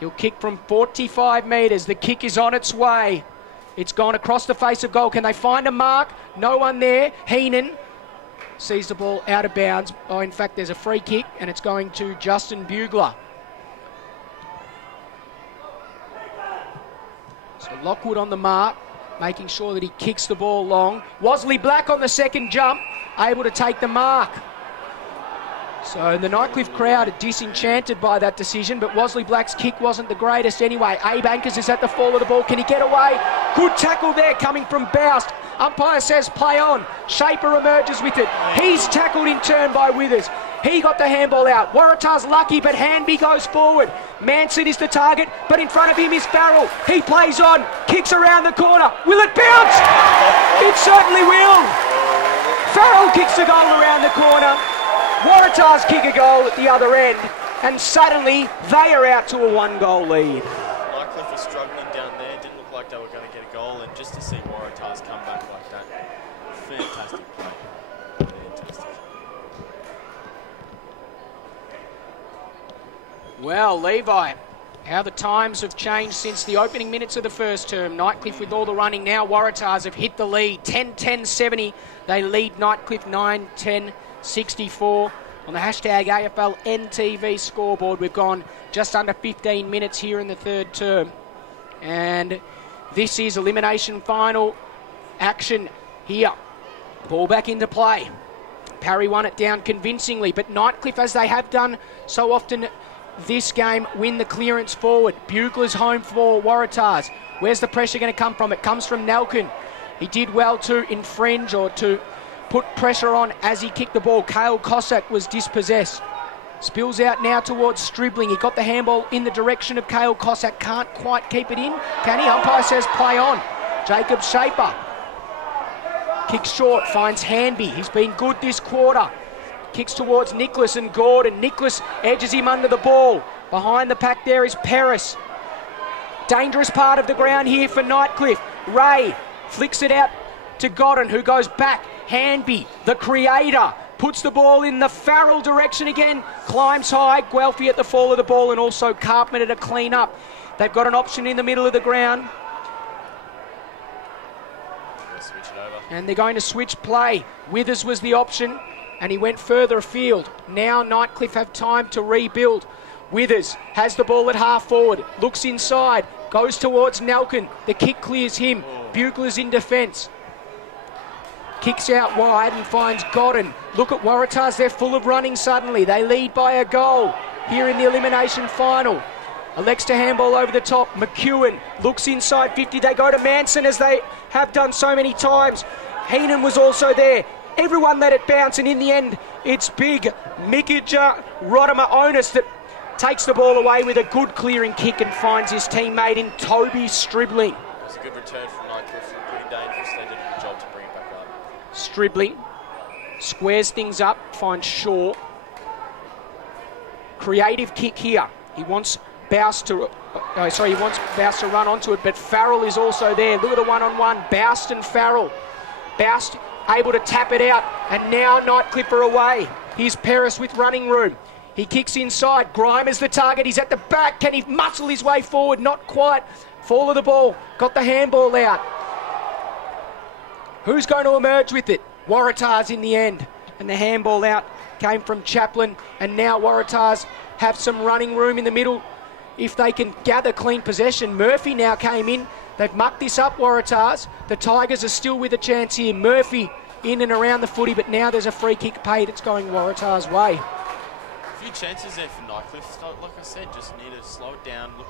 He'll kick from 45 metres. The kick is on its way. It's gone across the face of goal. Can they find a mark? No one there. Heenan sees the ball out of bounds. Oh, in fact, there's a free kick, and it's going to Justin Bugler. So Lockwood on the mark, making sure that he kicks the ball long. Wasley Black on the second jump, able to take the mark. So the Nightcliff crowd are disenchanted by that decision, but Wasley Black's kick wasn't the greatest anyway. Abe Ankers is at the fall of the ball. Can he get away? Good tackle there coming from Boust. Umpire says play on. Shaper emerges with it. He's tackled in turn by Withers. He got the handball out. Waratah's lucky, but Hanby goes forward. Manson is the target, but in front of him is Farrell. He plays on, kicks around the corner. Will it bounce? It certainly will. Farrell kicks the goal around the corner. Waratahs kick a goal at the other end, and suddenly they are out to a 1-goal lead. Nightcliff was struggling down there. Didn't look like they were going to get a goal, and just to see Waratahs come back like that, fantastic play. Fantastic. Well, Levi, how the times have changed since the opening minutes of the first term. Nightcliff with all the running now. Waratahs have hit the lead. 10-10-70. They lead Nightcliff 9-10-64. On the hashtag AFLNTv scoreboard, we've gone just under 15 minutes here in the third term. And this is elimination final action here. Ball back into play. Parry won it down convincingly, but Nightcliff, as they have done so often this game, win the clearance forward. Bugler's home for Waratahs. Where's the pressure going to come from? It comes from Nelkin. He did well to infringe or to put pressure on as he kicked the ball. Cale Cossack was dispossessed. Spills out now towards Stribling. He got the handball in the direction of Cale Cossack. Can't quite keep it in. Can he? Umpire says play on. Jacob Shaper kicks short, finds Hanby. He's been good this quarter. Kicks towards Nicholas and Gordon. Nicholas edges him under the ball. Behind the pack there is Paris. Dangerous part of the ground here for Nightcliff. Ray flicks it out to Godden, who goes back. Hanby, the creator, puts the ball in the Farrell direction again. Climbs high. Guelphy at the fall of the ball, and also Carpenter to clean up. They've got an option in the middle of the ground. And they're going to switch play. Withers was the option, and he went further afield. Now Nightcliff have time to rebuild. Withers has the ball at half forward, looks inside, goes towards Nelkin. The kick clears him. Bugler's in defence. Kicks out wide and finds Godden. Look at Waratahs, they're full of running suddenly. They lead by a goal here in the elimination final. Elects to handball over the top. McEwen looks inside 50. They go to Manson as they have done so many times. Heenan was also there. Everyone let it bounce, and in the end, it's big Mikija Rotomaonis that takes the ball away with a good clearing kick and finds his teammate in Toby Stribling. It's a good return from Nightcliff. Pretty dangerous. They did a good job to bring it back up. Stribling squares things up, finds Shaw. Creative kick here. He wants Boust to run onto it, but Farrell is also there. Look at the one-on-one, Boust and Farrell. Boust able to tap it out, and now Nightcliff are away. Here's Peris with running room. He kicks inside. Grime is the target. He's at the back. Can he muscle his way forward? Not quite. Fall of the ball. Got the handball out. Who's going to emerge with it? Waratahs in the end. And the handball out came from Chaplin. And now Waratahs have some running room in the middle if they can gather clean possession. Murphy now came in. They've mucked this up, Waratahs. The Tigers are still with a chance here. Murphy in and around the footy, but now there's a free kick paid. It's going Waratahs' way. A few chances there for Nightcliff. Like I said, just need to slow it down. Look,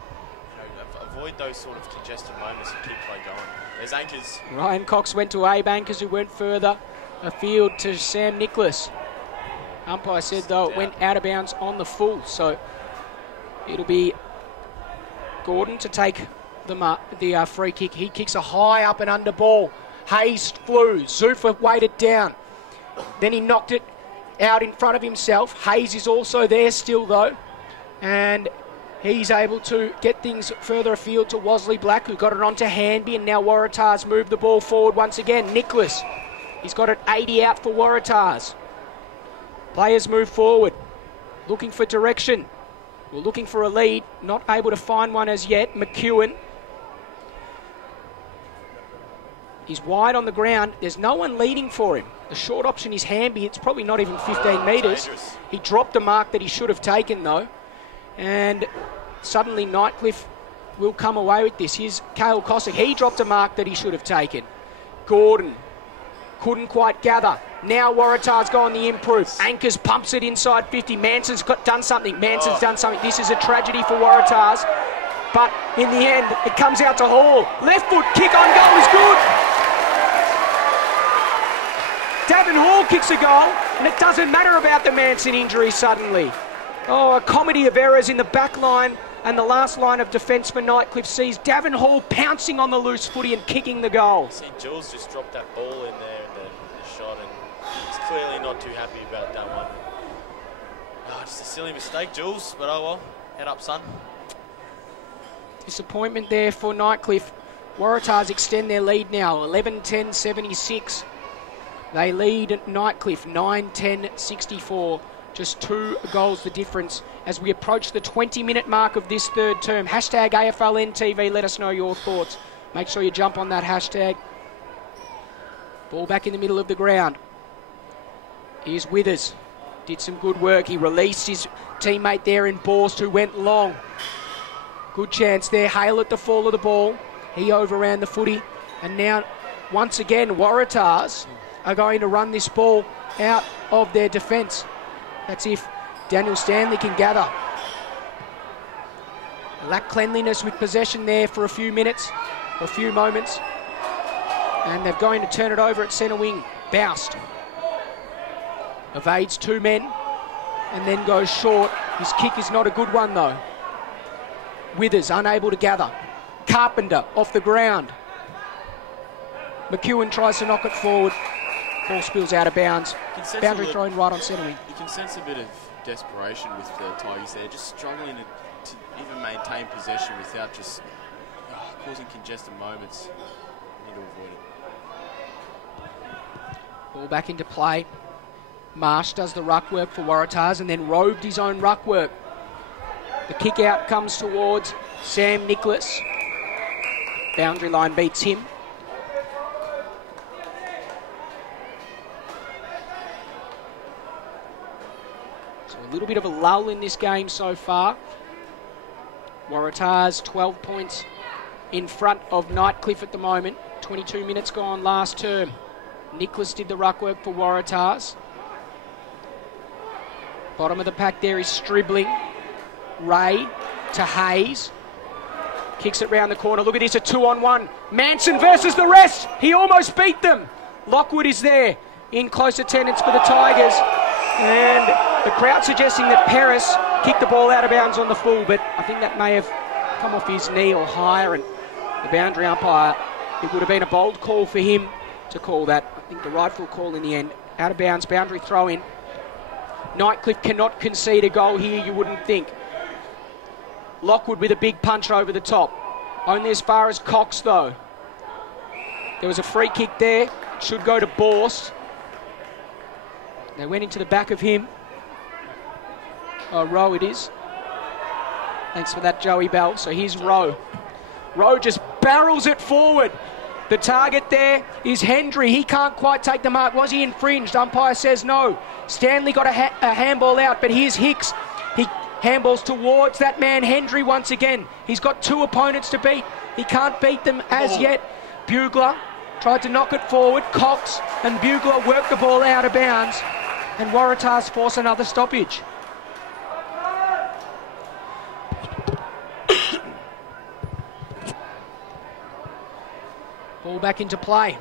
avoid those sort of congested moments and keep play going. There's anchors. Ryan Cox went to Abe Anchors, who went further afield to Sam Nicholas. Umpire said, though, it went out of bounds on the full, so it'll be Gordon to take the free kick. He kicks a high up and under ball. Hayes flew. Zufa weighted down. Then he knocked it out in front of himself. Hayes is also there still, though. And he's able to get things further afield to Wasley Black, who got it onto Hanby, and now Waratahs move the ball forward once again. Nicholas, he's got it 80 out for Waratahs. Players move forward, looking for direction. We're looking for a lead, not able to find one as yet. McEwen. He's wide on the ground. There's no one leading for him. The short option is Hamby. It's probably not even 15 metres. Dangerous. He dropped a mark that he should have taken, though. And suddenly Nightcliff will come away with this. Here's Cale Cossack. He dropped a mark that he should have taken. Gordon couldn't quite gather. Now Waratahs go on the improve. Anchors pumps it inside 50. Manson's done something. Done something. This is a tragedy for Waratahs. But in the end, it comes out to Hall. Left foot kick on goal is good. Davin Hall kicks a goal, and it doesn't matter about the Manson injury suddenly. Oh, a comedy of errors in the back line, and the last line of defence for Nightcliff sees Davin Hall pouncing on the loose footy and kicking the goal. See, Jules just dropped that ball in there in the shot, and he's clearly not too happy about that one. Oh, just a silly mistake, Jules, but oh well. Head up, son. Disappointment there for Nightcliff. Waratahs extend their lead now, 11-10-76. They lead Nightcliff 9-10-64. Just 2 goals the difference as we approach the 20-minute mark of this third term. Hashtag AFLNTv, let us know your thoughts. Make sure you jump on that hashtag. Ball back in the middle of the ground. Here's Withers. Did some good work. He released his teammate there in Borst, who went long. Good chance there. Hale at the fall of the ball. He overran the footy. And now, once again, Waratahs are going to run this ball out of their defence. That's if Daniel Stanley can gather. Lack cleanliness with possession there for a few minutes, a few moments. And they're going to turn it over at centre wing. Boust evades 2 men and then goes short. His kick is not a good one, though. Withers unable to gather. Carpenter off the ground. McEwen tries to knock it forward. Ball spills out of bounds. Boundary thrown right on centre wing. You can sense a bit of desperation with the Tigers there, just struggling to even maintain possession without just causing congested moments. Need to avoid it. Ball back into play. Marsh does the ruck work for Waratahs and then roved his own ruck work. The kick out comes towards Sam Nicholas. Boundary line beats him. So a little bit of a lull in this game so far. Waratahs 12 points in front of Nightcliff at the moment. 22 minutes gone last term. Nicholas did the ruck work for Waratahs. Bottom of the pack there is Stribling. Ray to Hayes. Kicks it round the corner. Look at this, a 2-on-1. Manson versus the rest. He almost beat them. Lockwood is there in close attendance for the Tigers. And the crowd suggesting that Paris kicked the ball out of bounds on the full, but I think that may have come off his knee or higher, and the boundary umpire, it would have been a bold call for him to call that. I think the rightful call in the end. Out of bounds, boundary throw in. Nightcliff cannot concede a goal here, you wouldn't think. Lockwood with a big punch over the top. Only as far as Cox, though. There was a free kick there. Should go to Borst. They went into the back of him. Oh, Rowe it is. Thanks for that, Joey Bell. So here's Rowe. Rowe just barrels it forward. The target there is Hendry. He can't quite take the mark. Was he infringed? Umpire says no. Stanley got a handball out, but here's Hicks. He handballs towards that man, Hendry, once again. He's got two opponents to beat. He can't beat them as yet. Bugler tried to knock it forward. Cox and Bugler work the ball out of bounds. And Waratahs force another stoppage. Ball back into play.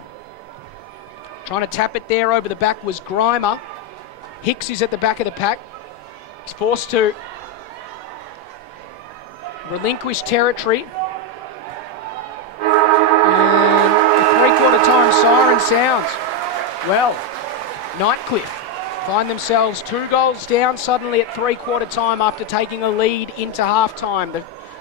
Trying to tap it there over the back was Grimer. Hicks is at the back of the pack. He's forced to relinquish territory. And the three-quarter time siren sounds. Well, Nightcliff find themselves 2 goals down suddenly at three-quarter time after taking a lead into half-time.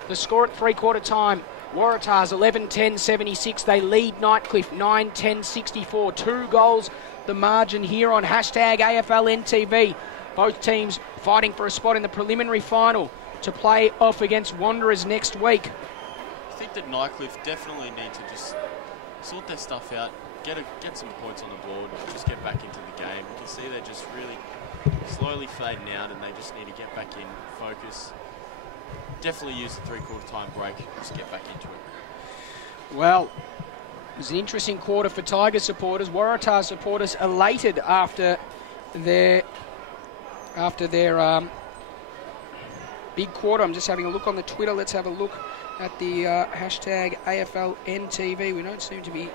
The score at three-quarter time, Waratahs 11-10-76. They lead Nightcliff 9-10-64. 2 goals the margin here on hashtag AFLNTv. Both teams fighting for a spot in the preliminary final to play off against Wanderers next week. I think that Nightcliff definitely need to just sort their stuff out, get some points on the board, and just get back into the game. You can see they're just really slowly fading out, and they just need to get back in, focus. Definitely use the three-quarter time break, just get back into it. Well, it was an interesting quarter for Tiger supporters. Waratah supporters elated after their big quarter. I'm just having a look on the Twitter. Let's have a look at the hashtag AFLNTv. We don't seem to be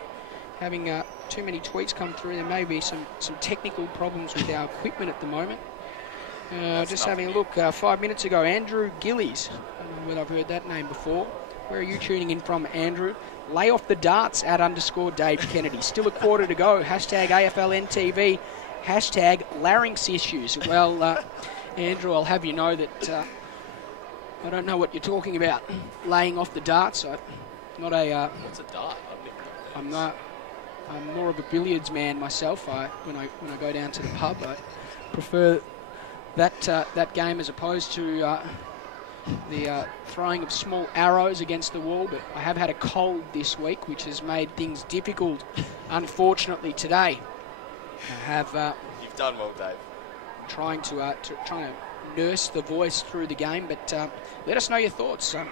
having too many tweets come through. There may be some technical problems with our equipment at the moment. Just having a look. 5 minutes ago, Andrew Gillies. I don't know whether I've heard that name before. Where are you tuning in from, Andrew? Lay off the darts at _Dave Kennedy. Still a quarter to go. Hashtag AFLNTv. Hashtag larynx issues. Well, Andrew, I'll have you know that I don't know what you're talking about. Laying off the darts. I'm not a. What's a dart? I'm not. I'm more of a billiards man myself. When I go down to the pub, I prefer that game as opposed to the throwing of small arrows against the wall. But I have had a cold this week, which has made things difficult, unfortunately, today. I have. You've done well, Dave. I'm trying to nurse the voice through the game, but let us know your thoughts. Let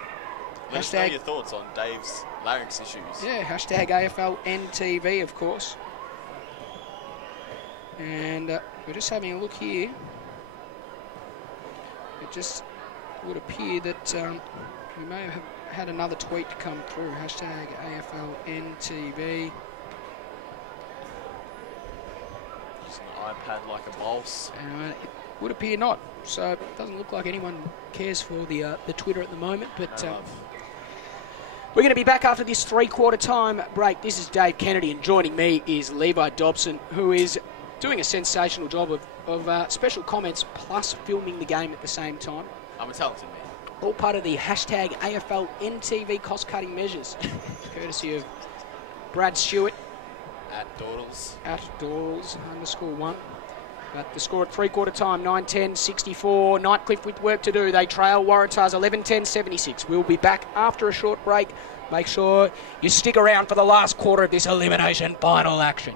us know your thoughts on Dave's larynx issues. Yeah, hashtag AFLNTv, of course. And we're just having a look here. It just would appear that we may have had another tweet come through. Hashtag AFLNTv. Just an iPad like a boss. It would appear not. So it doesn't look like anyone cares for the Twitter at the moment. But we're going to be back after this three-quarter time break. This is Dave Kennedy, and joining me is Levi Dobson, who is doing a sensational job of special comments plus filming the game at the same time. I'm a talented man. All part of the hashtag AFLNTv cost-cutting measures, courtesy of Brad Stewart. At Dawdles. At Dawdles _1. But the score at three-quarter time, 9-10-64. Nightcliff with work to do. They trail Waratahs 11-10-76. We'll be back after a short break. Make sure you stick around for the last quarter of this elimination final action.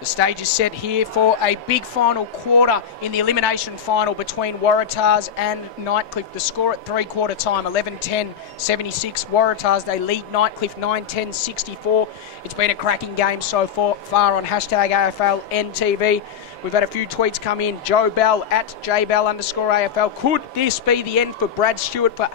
The stage is set here for a big final quarter in the elimination final between Waratahs and Nightcliff. The score at three-quarter time, 11-10, 76. Waratahs, they lead Nightcliff 9-10, 64. It's been a cracking game so far on hashtag AFLNTv. We've had a few tweets come in. Joe Bell at JBell_AFL. Could this be the end for Brad Stewart for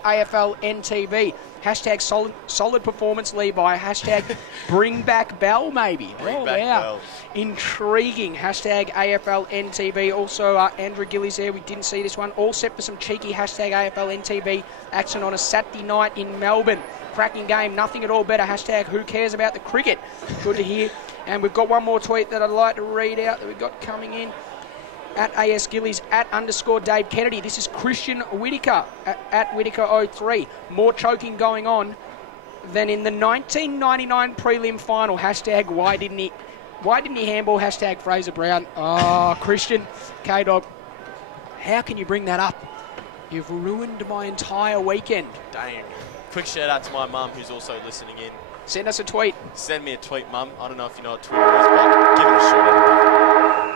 AFLNTv? Hashtag solid performance, Levi. Hashtag bring back Bell, maybe. Bring back Bell. Intriguing. Hashtag AFLNTv. Also, Andrew Gillies there. We didn't see this one. All set for some cheeky hashtag AFLNTv action on a Saturday night in Melbourne. Cracking game. Nothing at all better. Hashtag who cares about the cricket. Good to hear. And we've got one more tweet that I'd like to read out that we've got coming in. At AS Gillies, at _Dave Kennedy. This is Christian Whitaker, at Whitaker03. More choking going on than in the 1999 prelim final. Hashtag why didn't he handball? Hashtag Fraser Brown. Oh, Christian, K-Dog, how can you bring that up? You've ruined my entire weekend. Dang. Quick shout out to my mum who's also listening in. Send us a tweet. Send me a tweet, Mum. I don't know if you know what Twitter is, but give it a shot.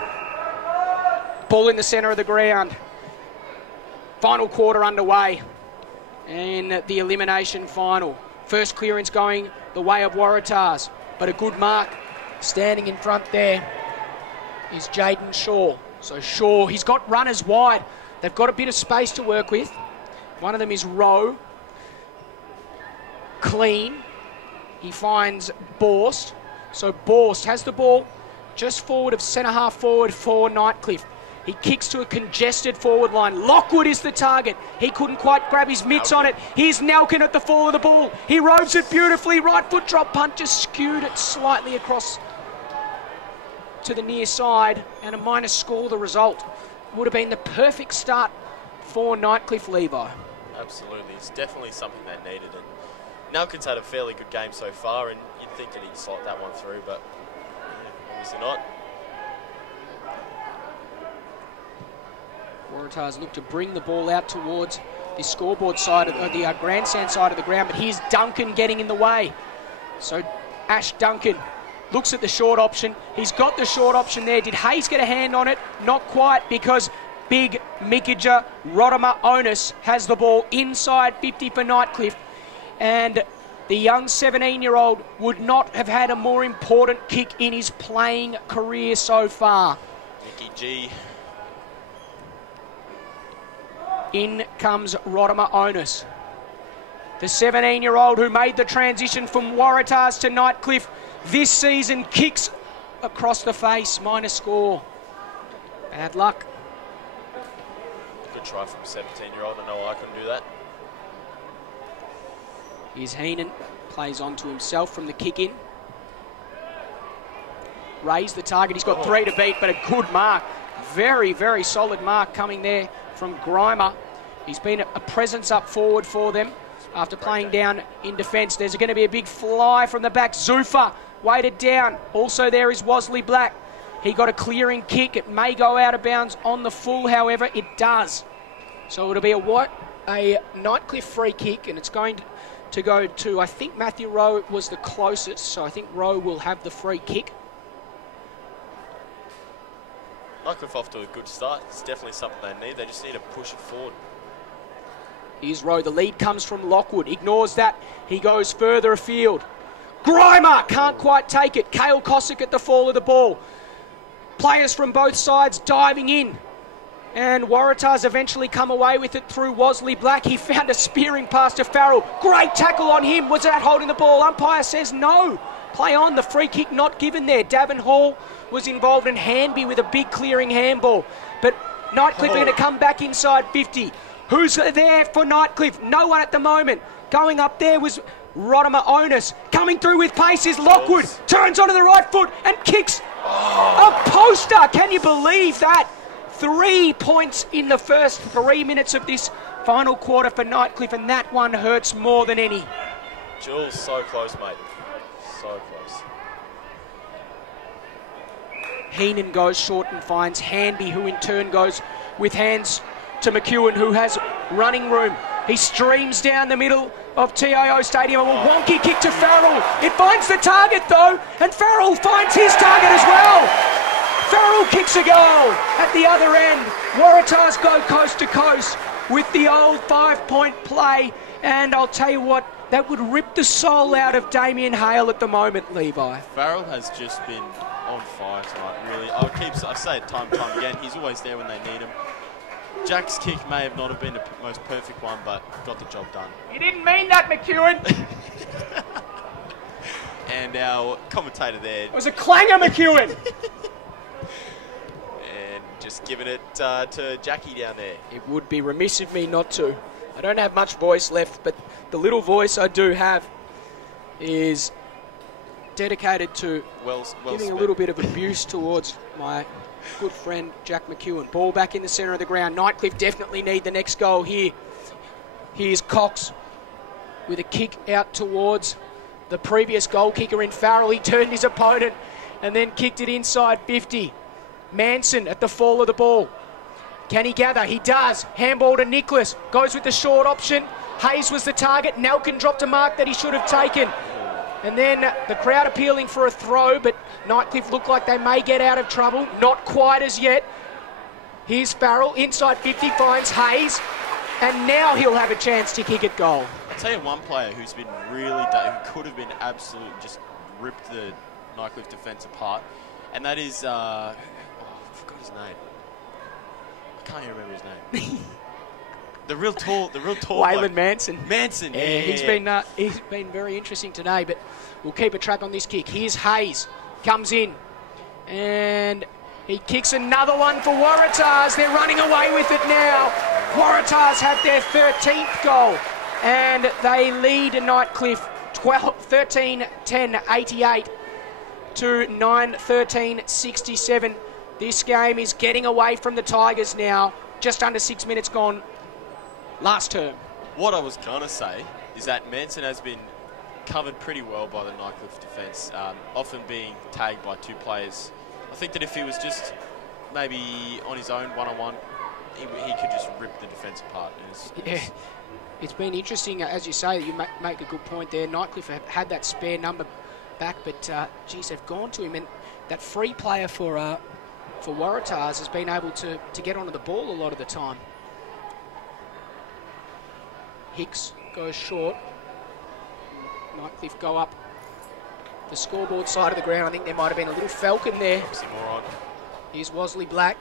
Ball in the centre of the ground. Final quarter underway in the elimination final. First clearance going the way of Waratahs, but a good mark standing in front there is Jaden Shaw. So Shaw, he's got runners wide. They've got a bit of space to work with. One of them is Rowe. Clean. He finds Borst. So Borst has the ball just forward of centre half forward for Nightcliff. He kicks to a congested forward line. Lockwood is the target. He couldn't quite grab his mitts on it. Here's Nelkin at the fall of the ball. He robes it beautifully. Right foot drop punt, just skewed it slightly across to the near side. And a minus score, the result. Would have been the perfect start for Nightcliff, Levi. Absolutely. It's definitely something they needed. And Nelkin's had a fairly good game so far, and you'd think that he'd slot that one through, but obviously not. Waratahs look to bring the ball out towards the scoreboard side of the grandstand side of the ground, but here's Duncan getting in the way. So Ash Duncan looks at the short option. He's got the short option there. Did Hayes get a hand on it? Not quite, because big Mikaja Waratah Onus has the ball inside 50 for Nightcliff, and the young 17-year-old would not have had a more important kick in his playing career so far. Mickey G. In comes Waratah Onus. The 17-year-old who made the transition from Waratahs to Nightcliff this season kicks across the face, minus score. Bad luck. Good try from a 17-year-old. I know I can do that. Here's Heenan. Plays on to himself from the kick in. Raised the target. He's got three to beat, but a good mark. Very, very solid mark coming there from Grimer. He's been a presence up forward for them after playing down in defence. There's going to be a big fly from the back. Zufa weighted down. Also there is Wasley Black. He got a clearing kick. It may go out of bounds on the full, however, it does. So it'll be a Nightcliff free kick, and it's going to go to, I think Matthew Rowe was the closest, so I think Rowe will have the free kick. Nightcliff off to a good start. It's definitely something they need. They just need to push it forward. Here's Rowe. The lead comes from Lockwood. Ignores that. He goes further afield. Grimer can't quite take it. Cale Cossack at the fall of the ball. Players from both sides diving in. And Waratahs eventually come away with it through Wasley Black. He found a spearing pass to Farrell. Great tackle on him. Was that holding the ball? Umpire says no. Play on. The free kick not given there. Davin Hall was involved in Hanby with a big clearing handball. But Nightcliff are going to come back inside 50. Who's there for Nightcliff? No one at the moment. Going up there was Waratah Onus. Coming through with pace is Lockwood. Turns onto the right foot and kicks a poster. Can you believe that? 3 points in the first 3 minutes of this final quarter for Nightcliff, and that one hurts more than any. Jules, so close, mate. So close. Heenan goes short and finds Hanby, who in turn goes with hands to McEwen, who has running room. He streams down the middle of TIO Stadium. A wonky kick to Farrell. It finds the target though, and Farrell finds his target as well. Farrell kicks a goal at the other end. Waratahs go coast to coast with the old 5-point play, and I'll tell you what, that would rip the soul out of Damien Hale at the moment, Levi. Farrell has just been on fire tonight, really. I say it time and time again, he's always there when they need him. Jack's kick may have not have been the most perfect one, but got the job done. You didn't mean that, McEwen. And our commentator there. It was a clanger, McEwen. And just giving it to Jackie down there. It would be remiss of me not to. I don't have much voice left, but the little voice I do have is dedicated to giving a little bit of abuse towards my good friend Jack McEwen. Ball back in the centre of the ground. Nightcliff definitely need the next goal here. Here's Cox with a kick out towards the previous goal kicker in Farrell. He turned his opponent and then kicked it inside 50. Manson at the fall of the ball. Can he gather? He does. Handball to Nicholas. Goes with the short option. Hayes was the target. Nelkin dropped a mark that he should have taken. And then the crowd appealing for a throw, but Nightcliff look like they may get out of trouble. Not quite as yet. Here's Farrell. Inside 50 finds Hayes. And now he'll have a chance to kick it goal. I'll tell you one player who's been really, who could have been absolutely just ripped the Nightcliff defence apart. And that is, I forgot his name. I can't even remember his name. The real tall Waylon Manson. Manson, yeah. He's been very interesting today, but we'll keep a track on this kick. Here's Hayes, comes in, and he kicks another one for Waratahs. They're running away with it now. Waratahs have their 13th goal, and they lead Nightcliff 13-10, 88 to 9-13, 67. This game is getting away from the Tigers now. Just under 6 minutes gone. Last term. What I was going to say is that Manson has been covered pretty well by the Nightcliff defence, often being tagged by two players. I think that if he was just maybe on his own one-on-one, he could just rip the defence apart. It's been interesting, as you say, you make a good point there. Nightcliff have had that spare number back, but geez, they've gone to him, and that free player for Waratahs has been able to get onto the ball a lot of the time. Hicks goes short. Nightcliff go up the scoreboard side of the ground. I think there might have been a little falcon there. Here's Wasley Black.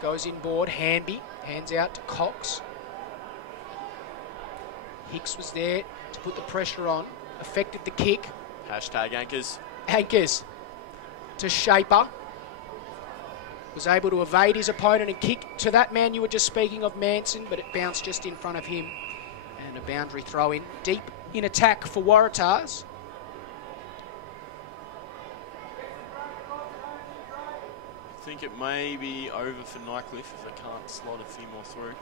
Goes inboard. Hanby hands out to Cox. Hicks was there to put the pressure on. Affected the kick. Hashtag anchors. Anchors to Shaper. Was able to evade his opponent and kick to that man you were just speaking of, Manson, but it bounced just in front of him. And a boundary throw in. Deep in attack for Waratahs. I think it may be over for Nightcliff if they can't slot a few more through.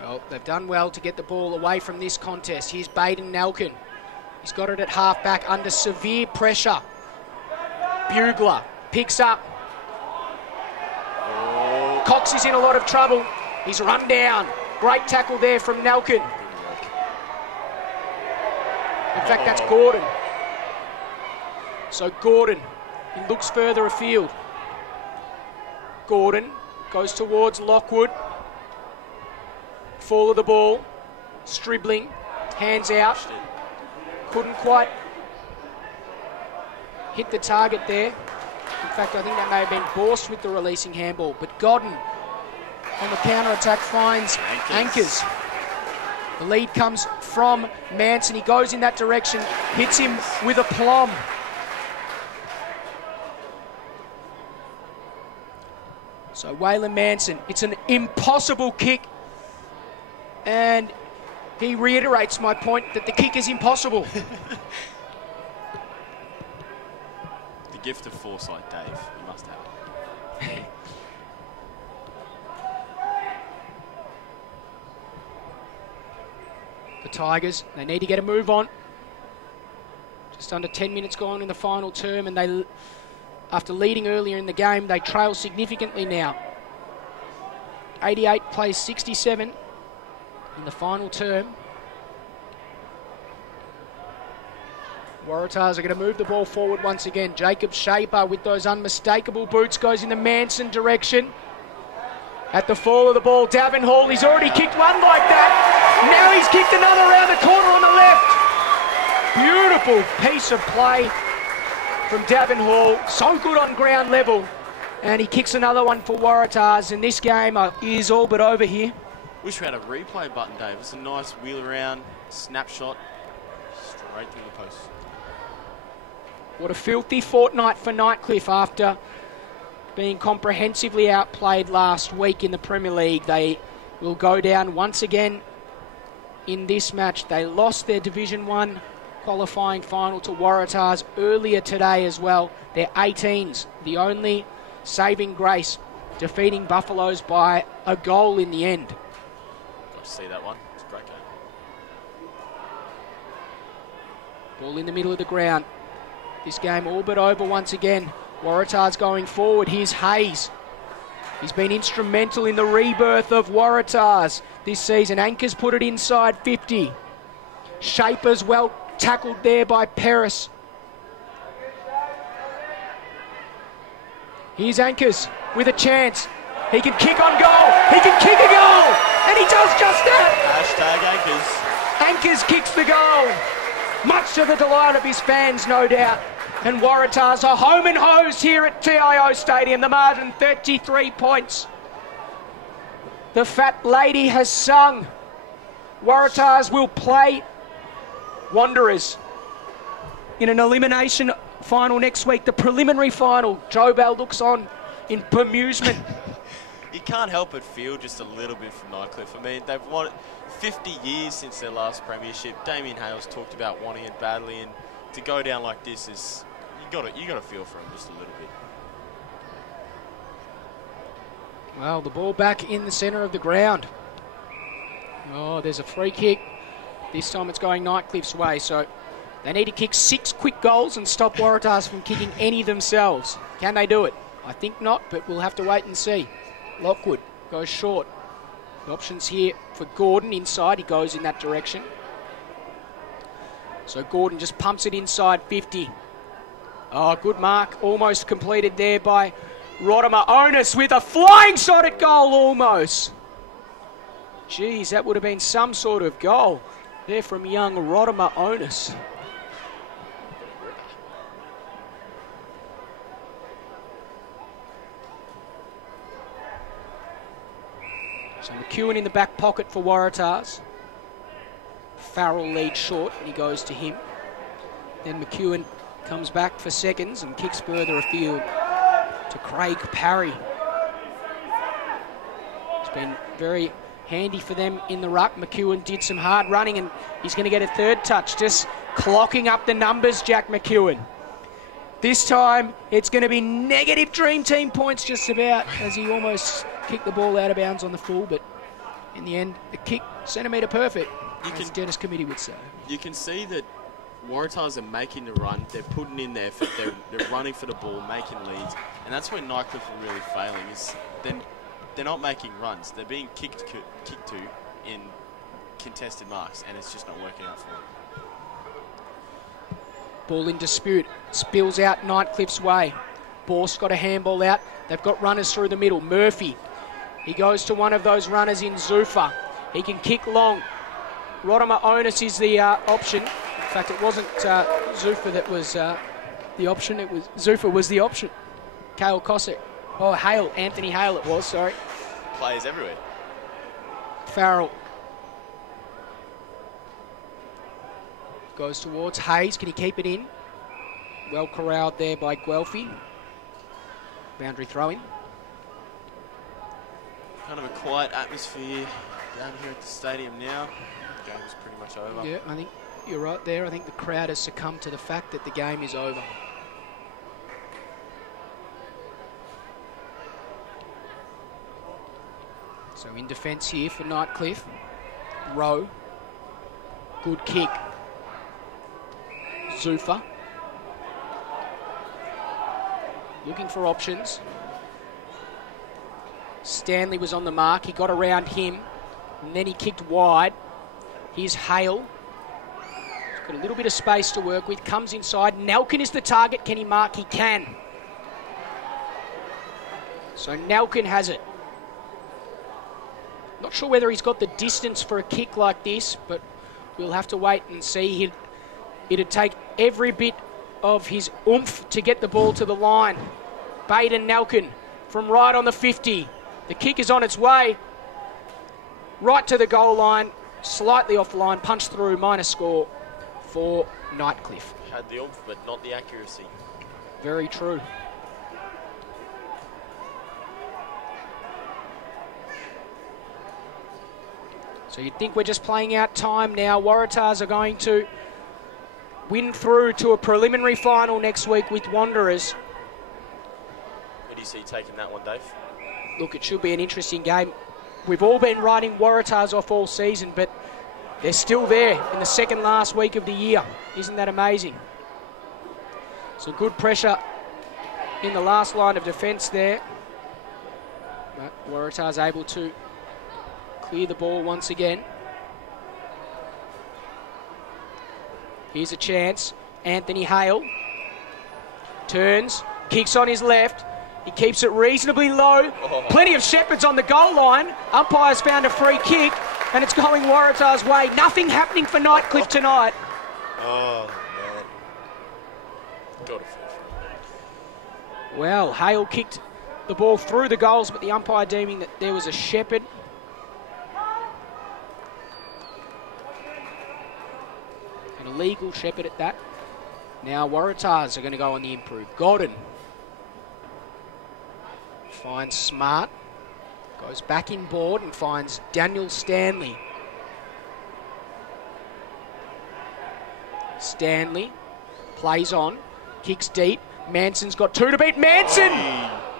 Well, they've done well to get the ball away from this contest. Here's Baden Nelkin. He's got it at half-back under severe pressure. Bugler picks up. Oh. Cox is in a lot of trouble. He's run down. Great tackle there from Nelkin. In fact, that's Gordon. So Gordon, he looks further afield. Gordon goes towards Lockwood. Fall of the ball. Stribling. Hands out. Couldn't quite hit the target there. In fact, I think that may have been Borst with the releasing handball. But Godden on the counter-attack finds Anchors. The lead comes from Manson. He goes in that direction, hits him with a plum. So Waylon Manson, it's an impossible kick. And he reiterates my point that the kick is impossible. The gift of foresight, Dave. You must have it. The Tigers, they need to get a move on. Just under 10 minutes gone in the final term, and they After leading earlier in the game, they trail significantly now. 88 plays 67 in the final term. Waratahs are going to move the ball forward once again. Jacob Shaper with those unmistakable boots goes in the Manson direction. At the fall of the ball, Davin Hall, he's already kicked one like that. Now he's kicked another around the corner on the left. Beautiful piece of play from Davin Hall. So good on ground level. And he kicks another one for Waratahs. And this game is all but over here. Wish we had a replay button, Dave. It's a nice wheel around, snapshot, straight through the post. What a filthy fortnight for Nightcliff after being comprehensively outplayed last week in the Premier League. They will go down once again in this match. They lost their Division 1 qualifying final to Waratahs earlier today as well. They're 18s, the only saving grace, defeating Buffaloes by a goal in the end. Got to see that one. It's a great game. Ball in the middle of the ground. This game all but over once again. Waratahs going forward. Here's Hayes. He's been instrumental in the rebirth of Waratahs this season. Anchors put it inside 50. Shaper's well tackled there by Paris. Here's Anchors with a chance. He can kick on goal. He can kick a goal. And he does just that. Hashtag Anchors Anchors. kicks the goal. Much to the delight of his fans, no doubt. And Waratahs are home and hosed here at TIO Stadium. The margin 33 points. The fat lady has sung. Waratahs will play Wanderers in an elimination final next week. The preliminary final. Joe Bell looks on in bemusement. You can't help but feel just a little bit for Nightcliff. I mean, they've won 50 years since their last premiership. Damien Hale's talked about wanting it badly, and to go down like this is you got to feel for him just a little bit. Well, the ball back in the centre of the ground. Oh, there's a free kick. This time it's going Nightcliff's way, so they need to kick 6 quick goals and stop Waratahs from kicking any themselves. Can they do it? I think not, but we'll have to wait and see. Lockwood goes short. The options here for Gordon inside. He goes in that direction. So Gordon just pumps it inside 50. Oh, good mark. Almost completed there by Rodimer Onus with a flying shot at goal almost. Geez, that would have been some sort of goal there from young Rodimer Onus. So McEwen in the back pocket for Waratahs. Farrell leads short and he goes to him. Then McEwen comes back for seconds and kicks further afield to Craig Parry. It's been very handy for them in the ruck. McEwen did some hard running and he's going to get a third touch. Just clocking up the numbers, Jack McEwen. This time it's going to be negative Dream Team points just about, as he almost kicked the ball out of bounds on the full, but in the end, the kick centimetre perfect, as Dennis Committee would say. You can see that Waratahs are making the run. They're putting in their effort. They're running for the ball, making leads, and that's where Nightcliff are really failing. Is they're not making runs. They're being kicked to in contested marks, and it's just not working out for them. Ball in dispute, spills out Nightcliff's way. Borst got a handball out. They've got runners through the middle. Murphy, he goes to one of those runners in Zufa. He can kick long. Rodimer Onus is the option. In fact, it wasn't Zufa that was the option. It was Zufa was the option. Cale Cossack. Oh, Hale. Anthony Hale it was, sorry. Players everywhere. Farrell. Goes towards Hayes. Can he keep it in? Well corralled there by Guelphy. Boundary throw-in. Kind of a quiet atmosphere down here at the stadium now. The game's pretty much over. Yeah, I think you're right there. I think the crowd has succumbed to the fact that the game is over. So in defence here for Nightcliff. Rowe. Good kick. Zufa. looking for options. Stanley was on the mark. He got around him, and then he kicked wide. Here's Hale. He's got a little bit of space to work with. Comes inside. Nelkin is the target. Can he mark? He can. So Nelkin has it. Not sure whether he's got the distance for a kick like this, but we'll have to wait and see. It'd take every bit of his oomph to get the ball to the line. Baden Nelkin from right on the 50. The kick is on its way. Right to the goal line. Slightly off the line. Punch through. Minus score for Nightcliff. Had the oomph, but not the accuracy. Very true. So you'd think we're just playing out time now. Waratahs are going to win through to a preliminary final next week with Wanderers. Who do you see taking that one, Dave? Look, it should be an interesting game. We've all been writing Waratahs off all season, but they're still there in the second last week of the year. Isn't that amazing? So good pressure in the last line of defence there. But Waratahs able to clear the ball once again. Here's a chance. Anthony Hale turns, kicks on his left. He keeps it reasonably low. Plenty of Shepherds on the goal line. Umpire's found a free kick, and it's going Waratah's way. Nothing happening for Nightcliff tonight. Oh, man. Got it. Well, Hale kicked the ball through the goals, but the umpire deeming that there was a Shepherd. An illegal Shepherd at that. Now Waratahs are going to go on the improve. Godden finds Smart. Goes back in board and finds Daniel Stanley. Stanley plays on. Kicks deep. Manson's got two to beat. Manson!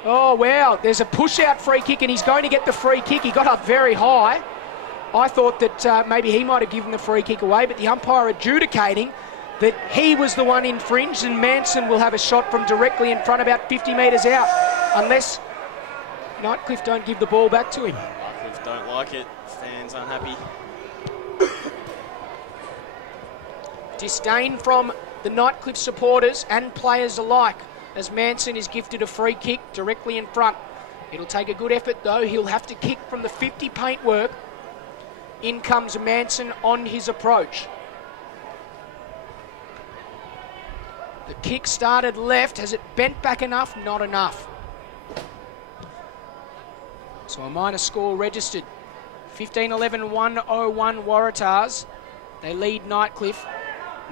Oh, wow. There's a push-out free kick, and he's going to get the free kick. He got up very high. I thought that maybe he might have given the free kick away, but the umpire adjudicating that he was the one infringed, and Manson will have a shot from directly in front, about 50 metres out, unless Nightcliff don't give the ball back to him. Nightcliff don't like it. Fans aren't happy. Disdain from the Nightcliff supporters and players alike, as Manson is gifted a free kick directly in front. It'll take a good effort, though. He'll have to kick from the 50 paintwork. In comes Manson on his approach. The kick started left. Has it bent back enough? Not enough. So a minor score registered. 15-11-101 Waratahs. They lead Nightcliff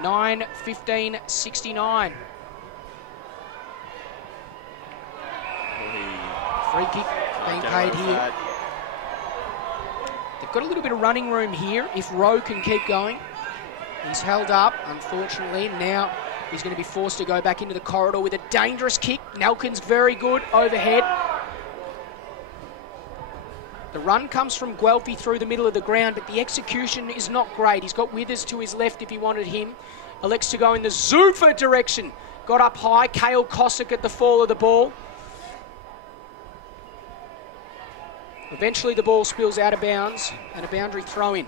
9-15-69. Free kick being paid here. They've got a little bit of running room here if Rowe can keep going. He's held up, unfortunately. Now he's going to be forced to go back into the corridor with a dangerous kick. Nelkin's very good overhead. The run comes from Guelphy through the middle of the ground, but the execution is not great. He's got Withers to his left if he wanted him. Elects to go in the Zuffa direction. Got up high. Cale Cossack at the fall of the ball. Eventually the ball spills out of bounds and a boundary throw in.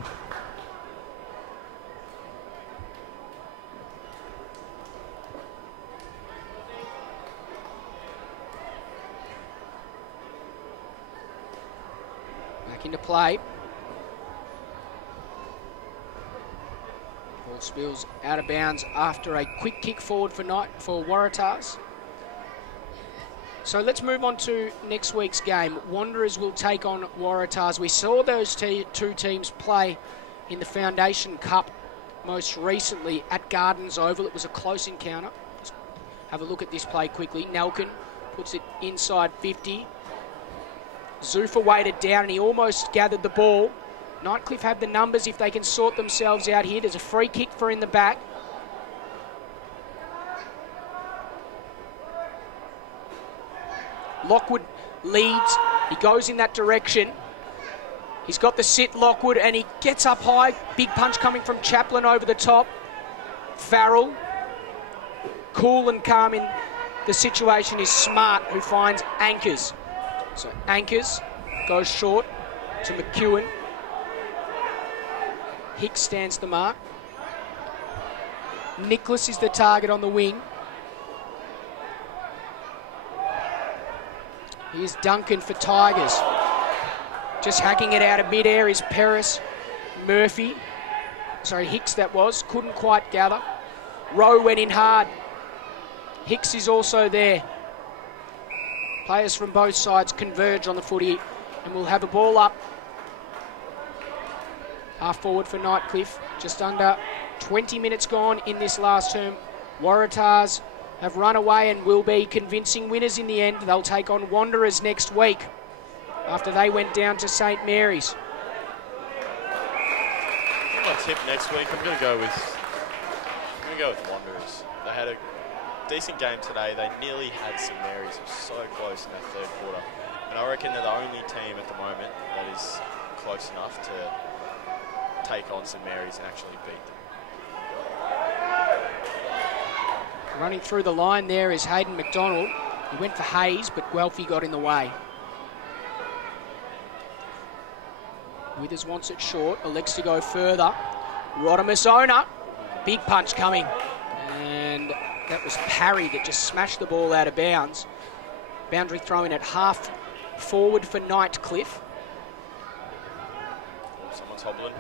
Back into play. Ball spills out of bounds after a quick kick forward for Waratahs. So let's move on to next week's game. Wanderers will take on Waratahs. We saw those two teams play in the Foundation Cup most recently at Gardens Oval. It was a close encounter. Let's have a look at this play quickly. Nelkin puts it inside 50. Zuffa weighted down and he almost gathered the ball. Nightcliff have the numbers if they can sort themselves out here. There's a free kick for in the back. Lockwood leads. He goes in that direction. He's got the sit, Lockwood, and he gets up high. Big punch coming from Chaplin over the top. Farrell, cool and calm in the situation is Smart, who finds Anchors. So Anchors goes short to McEwen. Hicks stands the mark. Nicholas is the target on the wing. Here's Duncan for Tigers. Just hacking it out of mid-air is Paris. Murphy. Sorry, Hicks that was. Couldn't quite gather. Rowe went in hard. Hicks is also there. Players from both sides converge on the footy, and we'll have a ball up. Half forward for Nightcliff. Just under 20 minutes gone in this last term. Waratahs have run away and will be convincing winners in the end. They'll take on Wanderers next week after they went down to St Mary's. My tip next week, I'm going to go with Wanderers. They had a decent game today. They nearly had St Mary's. It was so close in that third quarter. And I reckon they're the only team at the moment that is close enough to take on St Mary's and actually beat them. Running through the line there is Hayden McDonald. He went for Hayes, but Guelphy got in the way. Withers wants it short, elects to go further. Rodimus owner, big punch coming. And that was Parry that just smashed the ball out of bounds. Boundary throw in at half forward for Nightcliff. Someone's hobbling.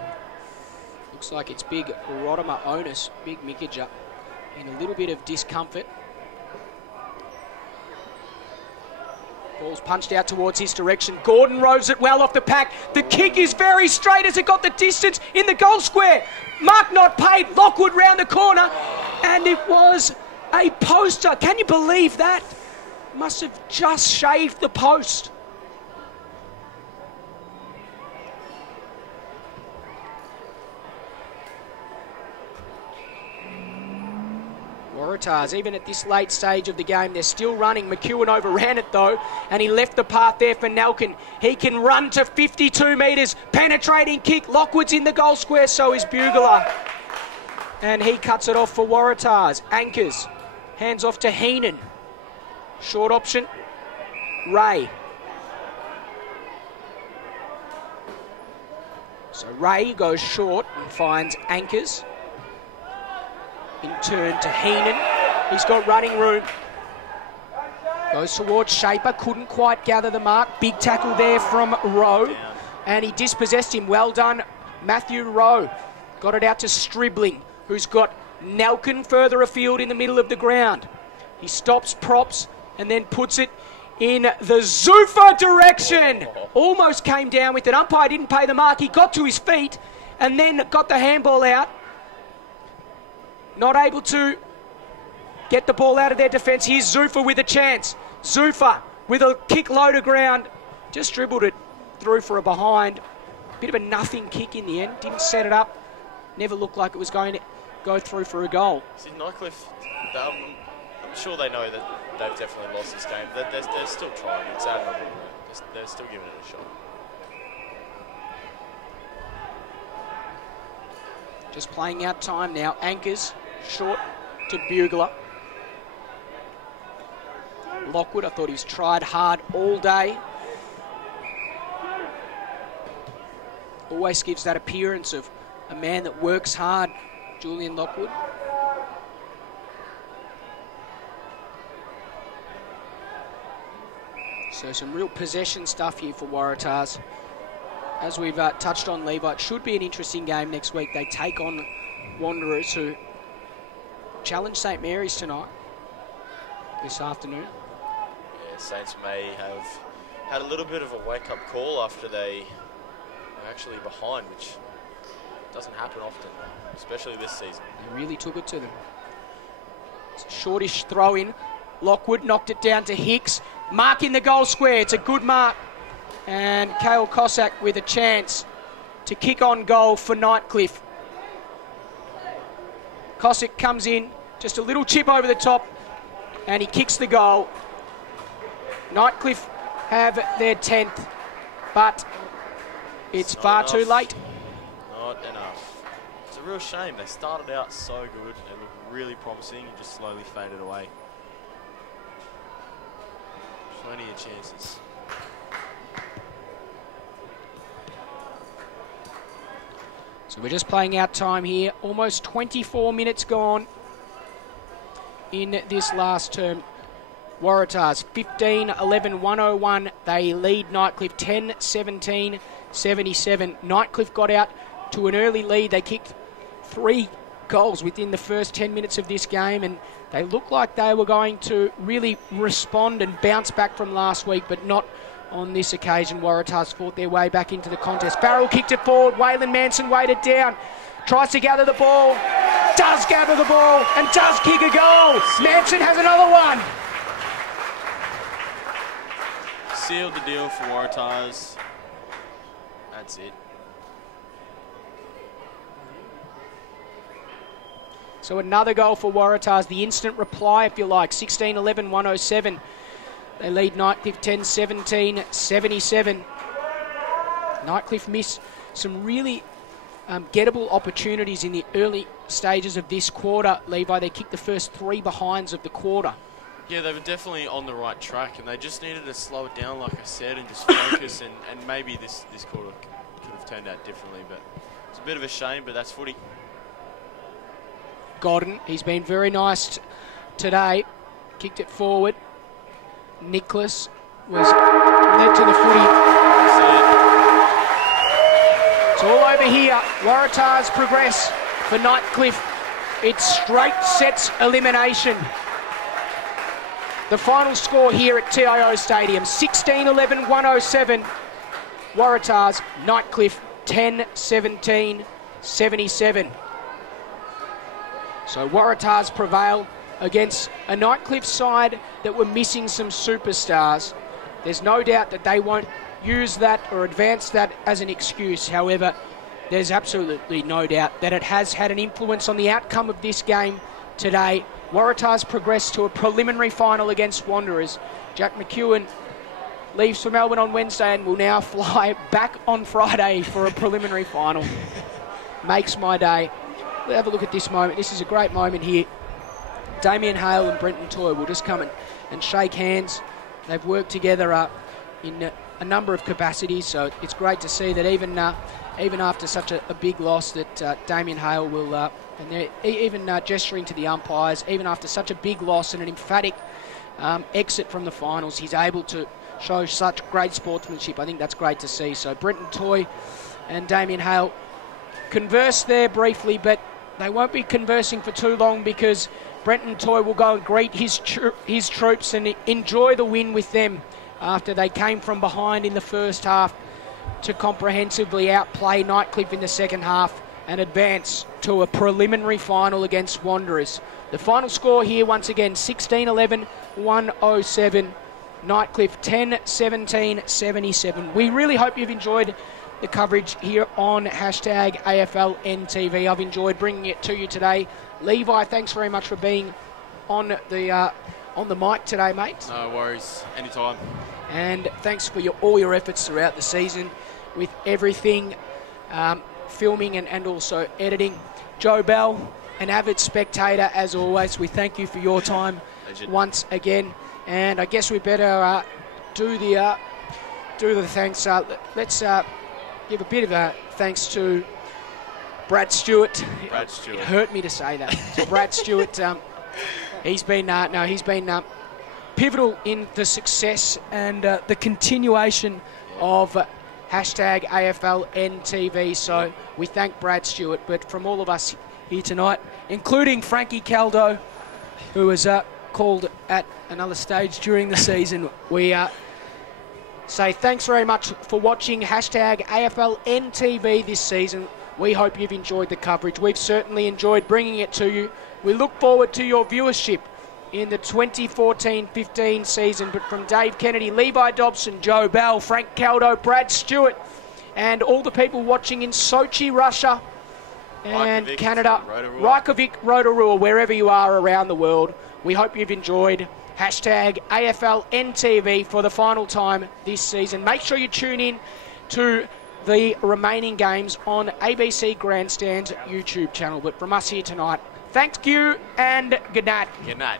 Looks like it's big Rodimus Onus, big Mickager, in a little bit of discomfort. Ball's punched out towards his direction. Gordon rows it well off the pack. The kick is very straight as it got the distance in the goal square. Mark not paid. Lockwood round the corner. And it was a poster. Can you believe that? Must have just shaved the post. Waratahs, even at this late stage of the game, they're still running. McEwen overran it though, and he left the path there for Nelkin. He can run to 52 metres, penetrating kick. Lockwood's in the goal square, so is Bugler. And he cuts it off for Waratahs. Anchors, hands off to Heenan. Short option, Ray. So Ray goes short and finds Anchors. In turn to Heenan. He's got running room. Goes towards Shaper. Couldn't quite gather the mark. Big tackle there from Rowe. And he dispossessed him. Well done, Matthew Rowe. Got it out to Stribling, who's got Nelkin further afield in the middle of the ground. He stops, props, and then puts it in the Zuffa direction. Almost came down with it. Umpire didn't pay the mark. He got to his feet and then got the handball out. Not able to get the ball out of their defence. Here's Zuffa with a chance. Zuffa with a kick low to ground. Just dribbled it through for a behind. Bit of a nothing kick in the end. Didn't set it up. Never looked like it was going to go through for a goal. See, Nightcliff, I'm sure they know that they've definitely lost this game. They're still trying. It's admirable. They're still giving it a shot. Just playing out time now. Anchors short to Bugler. Lockwood, I thought he's tried hard all day. Always gives that appearance of a man that works hard, Julian Lockwood. So some real possession stuff here for Waratahs. As we've touched on, Levi, it should be an interesting game next week. They take on Wanderers, who challenge St Mary's tonight, this afternoon. Yeah, Saints may have had a little bit of a wake-up call after they were actually behind, which doesn't happen often, especially this season. They really took it to them. It's a shortish throw-in. Lockwood knocked it down to Hicks. Mark in the goal square. It's a good mark. And Cale Cossack with a chance to kick on goal for Nightcliff. Cossack comes in, just a little chip over the top, and he kicks the goal. Nightcliff have their 10th, but it's far too late. Not enough. It's a real shame. They started out so good. They looked really promising and just slowly faded away. Plenty of chances. So we're just playing out time here. Almost 24 minutes gone in this last term. Waratahs 15-11-101. They lead Nightcliff 10-17-77. Nightcliff got out to an early lead. They kicked 3 goals within the first 10 minutes of this game, and they looked like they were going to really respond and bounce back from last week, but not on this occasion. Waratahs fought their way back into the contest. Farrell kicked it forward. Waylon Manson weighed it down. Tries to gather the ball. Does gather the ball and does kick a goal. Manson has another one. Sealed the deal for Waratahs. That's it. So another goal for Waratahs. The instant reply, if you like. 16-11-107. They lead Nightcliff 10-17-77. Nightcliff missed some really gettable opportunities in the early stages of this quarter. Levi, they kicked the first 3 behinds of the quarter. Yeah, they were definitely on the right track, and they just needed to slow it down, like I said, and just focus, and maybe this quarter could have turned out differently, but it's a bit of a shame, but that's footy. Godden, he's been very nice today. Kicked it forward. Nicholas was led to the footy. It's all over here. Waratahs progress for Nightcliff. It's straight sets elimination. The final score here at TIO Stadium, 16-11-107. Waratahs, Nightcliff 10-17-77. So Waratahs prevail against a Nightcliff side that were missing some superstars. There's no doubt that they won't use that or advance that as an excuse. However, there's absolutely no doubt that it has had an influence on the outcome of this game today. Waratahs progressed to a preliminary final against Wanderers. Jack McEwen leaves for Melbourne on Wednesday and will now fly back on Friday for a preliminary final. Makes my day. Let's have a look at this moment. This is a great moment here. Damien Hale and Brenton Toy will just come and shake hands. They've worked together in a number of capacities, so it's great to see that even after such a big loss that Damien Hale will, and they're even gesturing to the umpires, even after such a big loss and an emphatic exit from the finals, he's able to show such great sportsmanship. I think that's great to see. So Brenton Toy and Damien Hale converse there briefly, but they won't be conversing for too long because Brenton Toy will go and greet his troops and enjoy the win with them after they came from behind in the first half to comprehensively outplay Nightcliff in the second half and advance to a preliminary final against Wanderers. The final score here, once again, 16-11-107. Nightcliff 10-17-77. We really hope you've enjoyed the coverage here on hashtag AFLNTv. I've enjoyed bringing it to you today. Levi, thanks very much for being on the mic today, mate. No worries, anytime. And thanks for all your efforts throughout the season with everything, filming and also editing. Joe Bell, an avid spectator as always. We thank you for your time once again. And I guess we better do the thanks. Let's give a bit of a thanks to Brad Stewart. It hurt me to say that. So Brad Stewart, he's been pivotal in the success and the continuation of hashtag AFLNTv. So we thank Brad Stewart. But from all of us here tonight, including Frankie Caldo, who was called at another stage during the season, we say thanks very much for watching hashtag AFLNTv this season. We hope you've enjoyed the coverage. We've certainly enjoyed bringing it to you. We look forward to your viewership in the 2014-15 season. But from Dave Kennedy, Levi Dobson, Joe Bell, Frank Caldo, Brad Stewart, and all the people watching in Sochi, Russia, and Reykjavik, Canada, Rotorua. Reykjavik, Rotorua, wherever you are around the world, we hope you've enjoyed hashtag AFLNTv for the final time this season. Make sure you tune in to the remaining games on ABC Grandstand's YouTube channel. But from us here tonight, thank you and good night. Good night.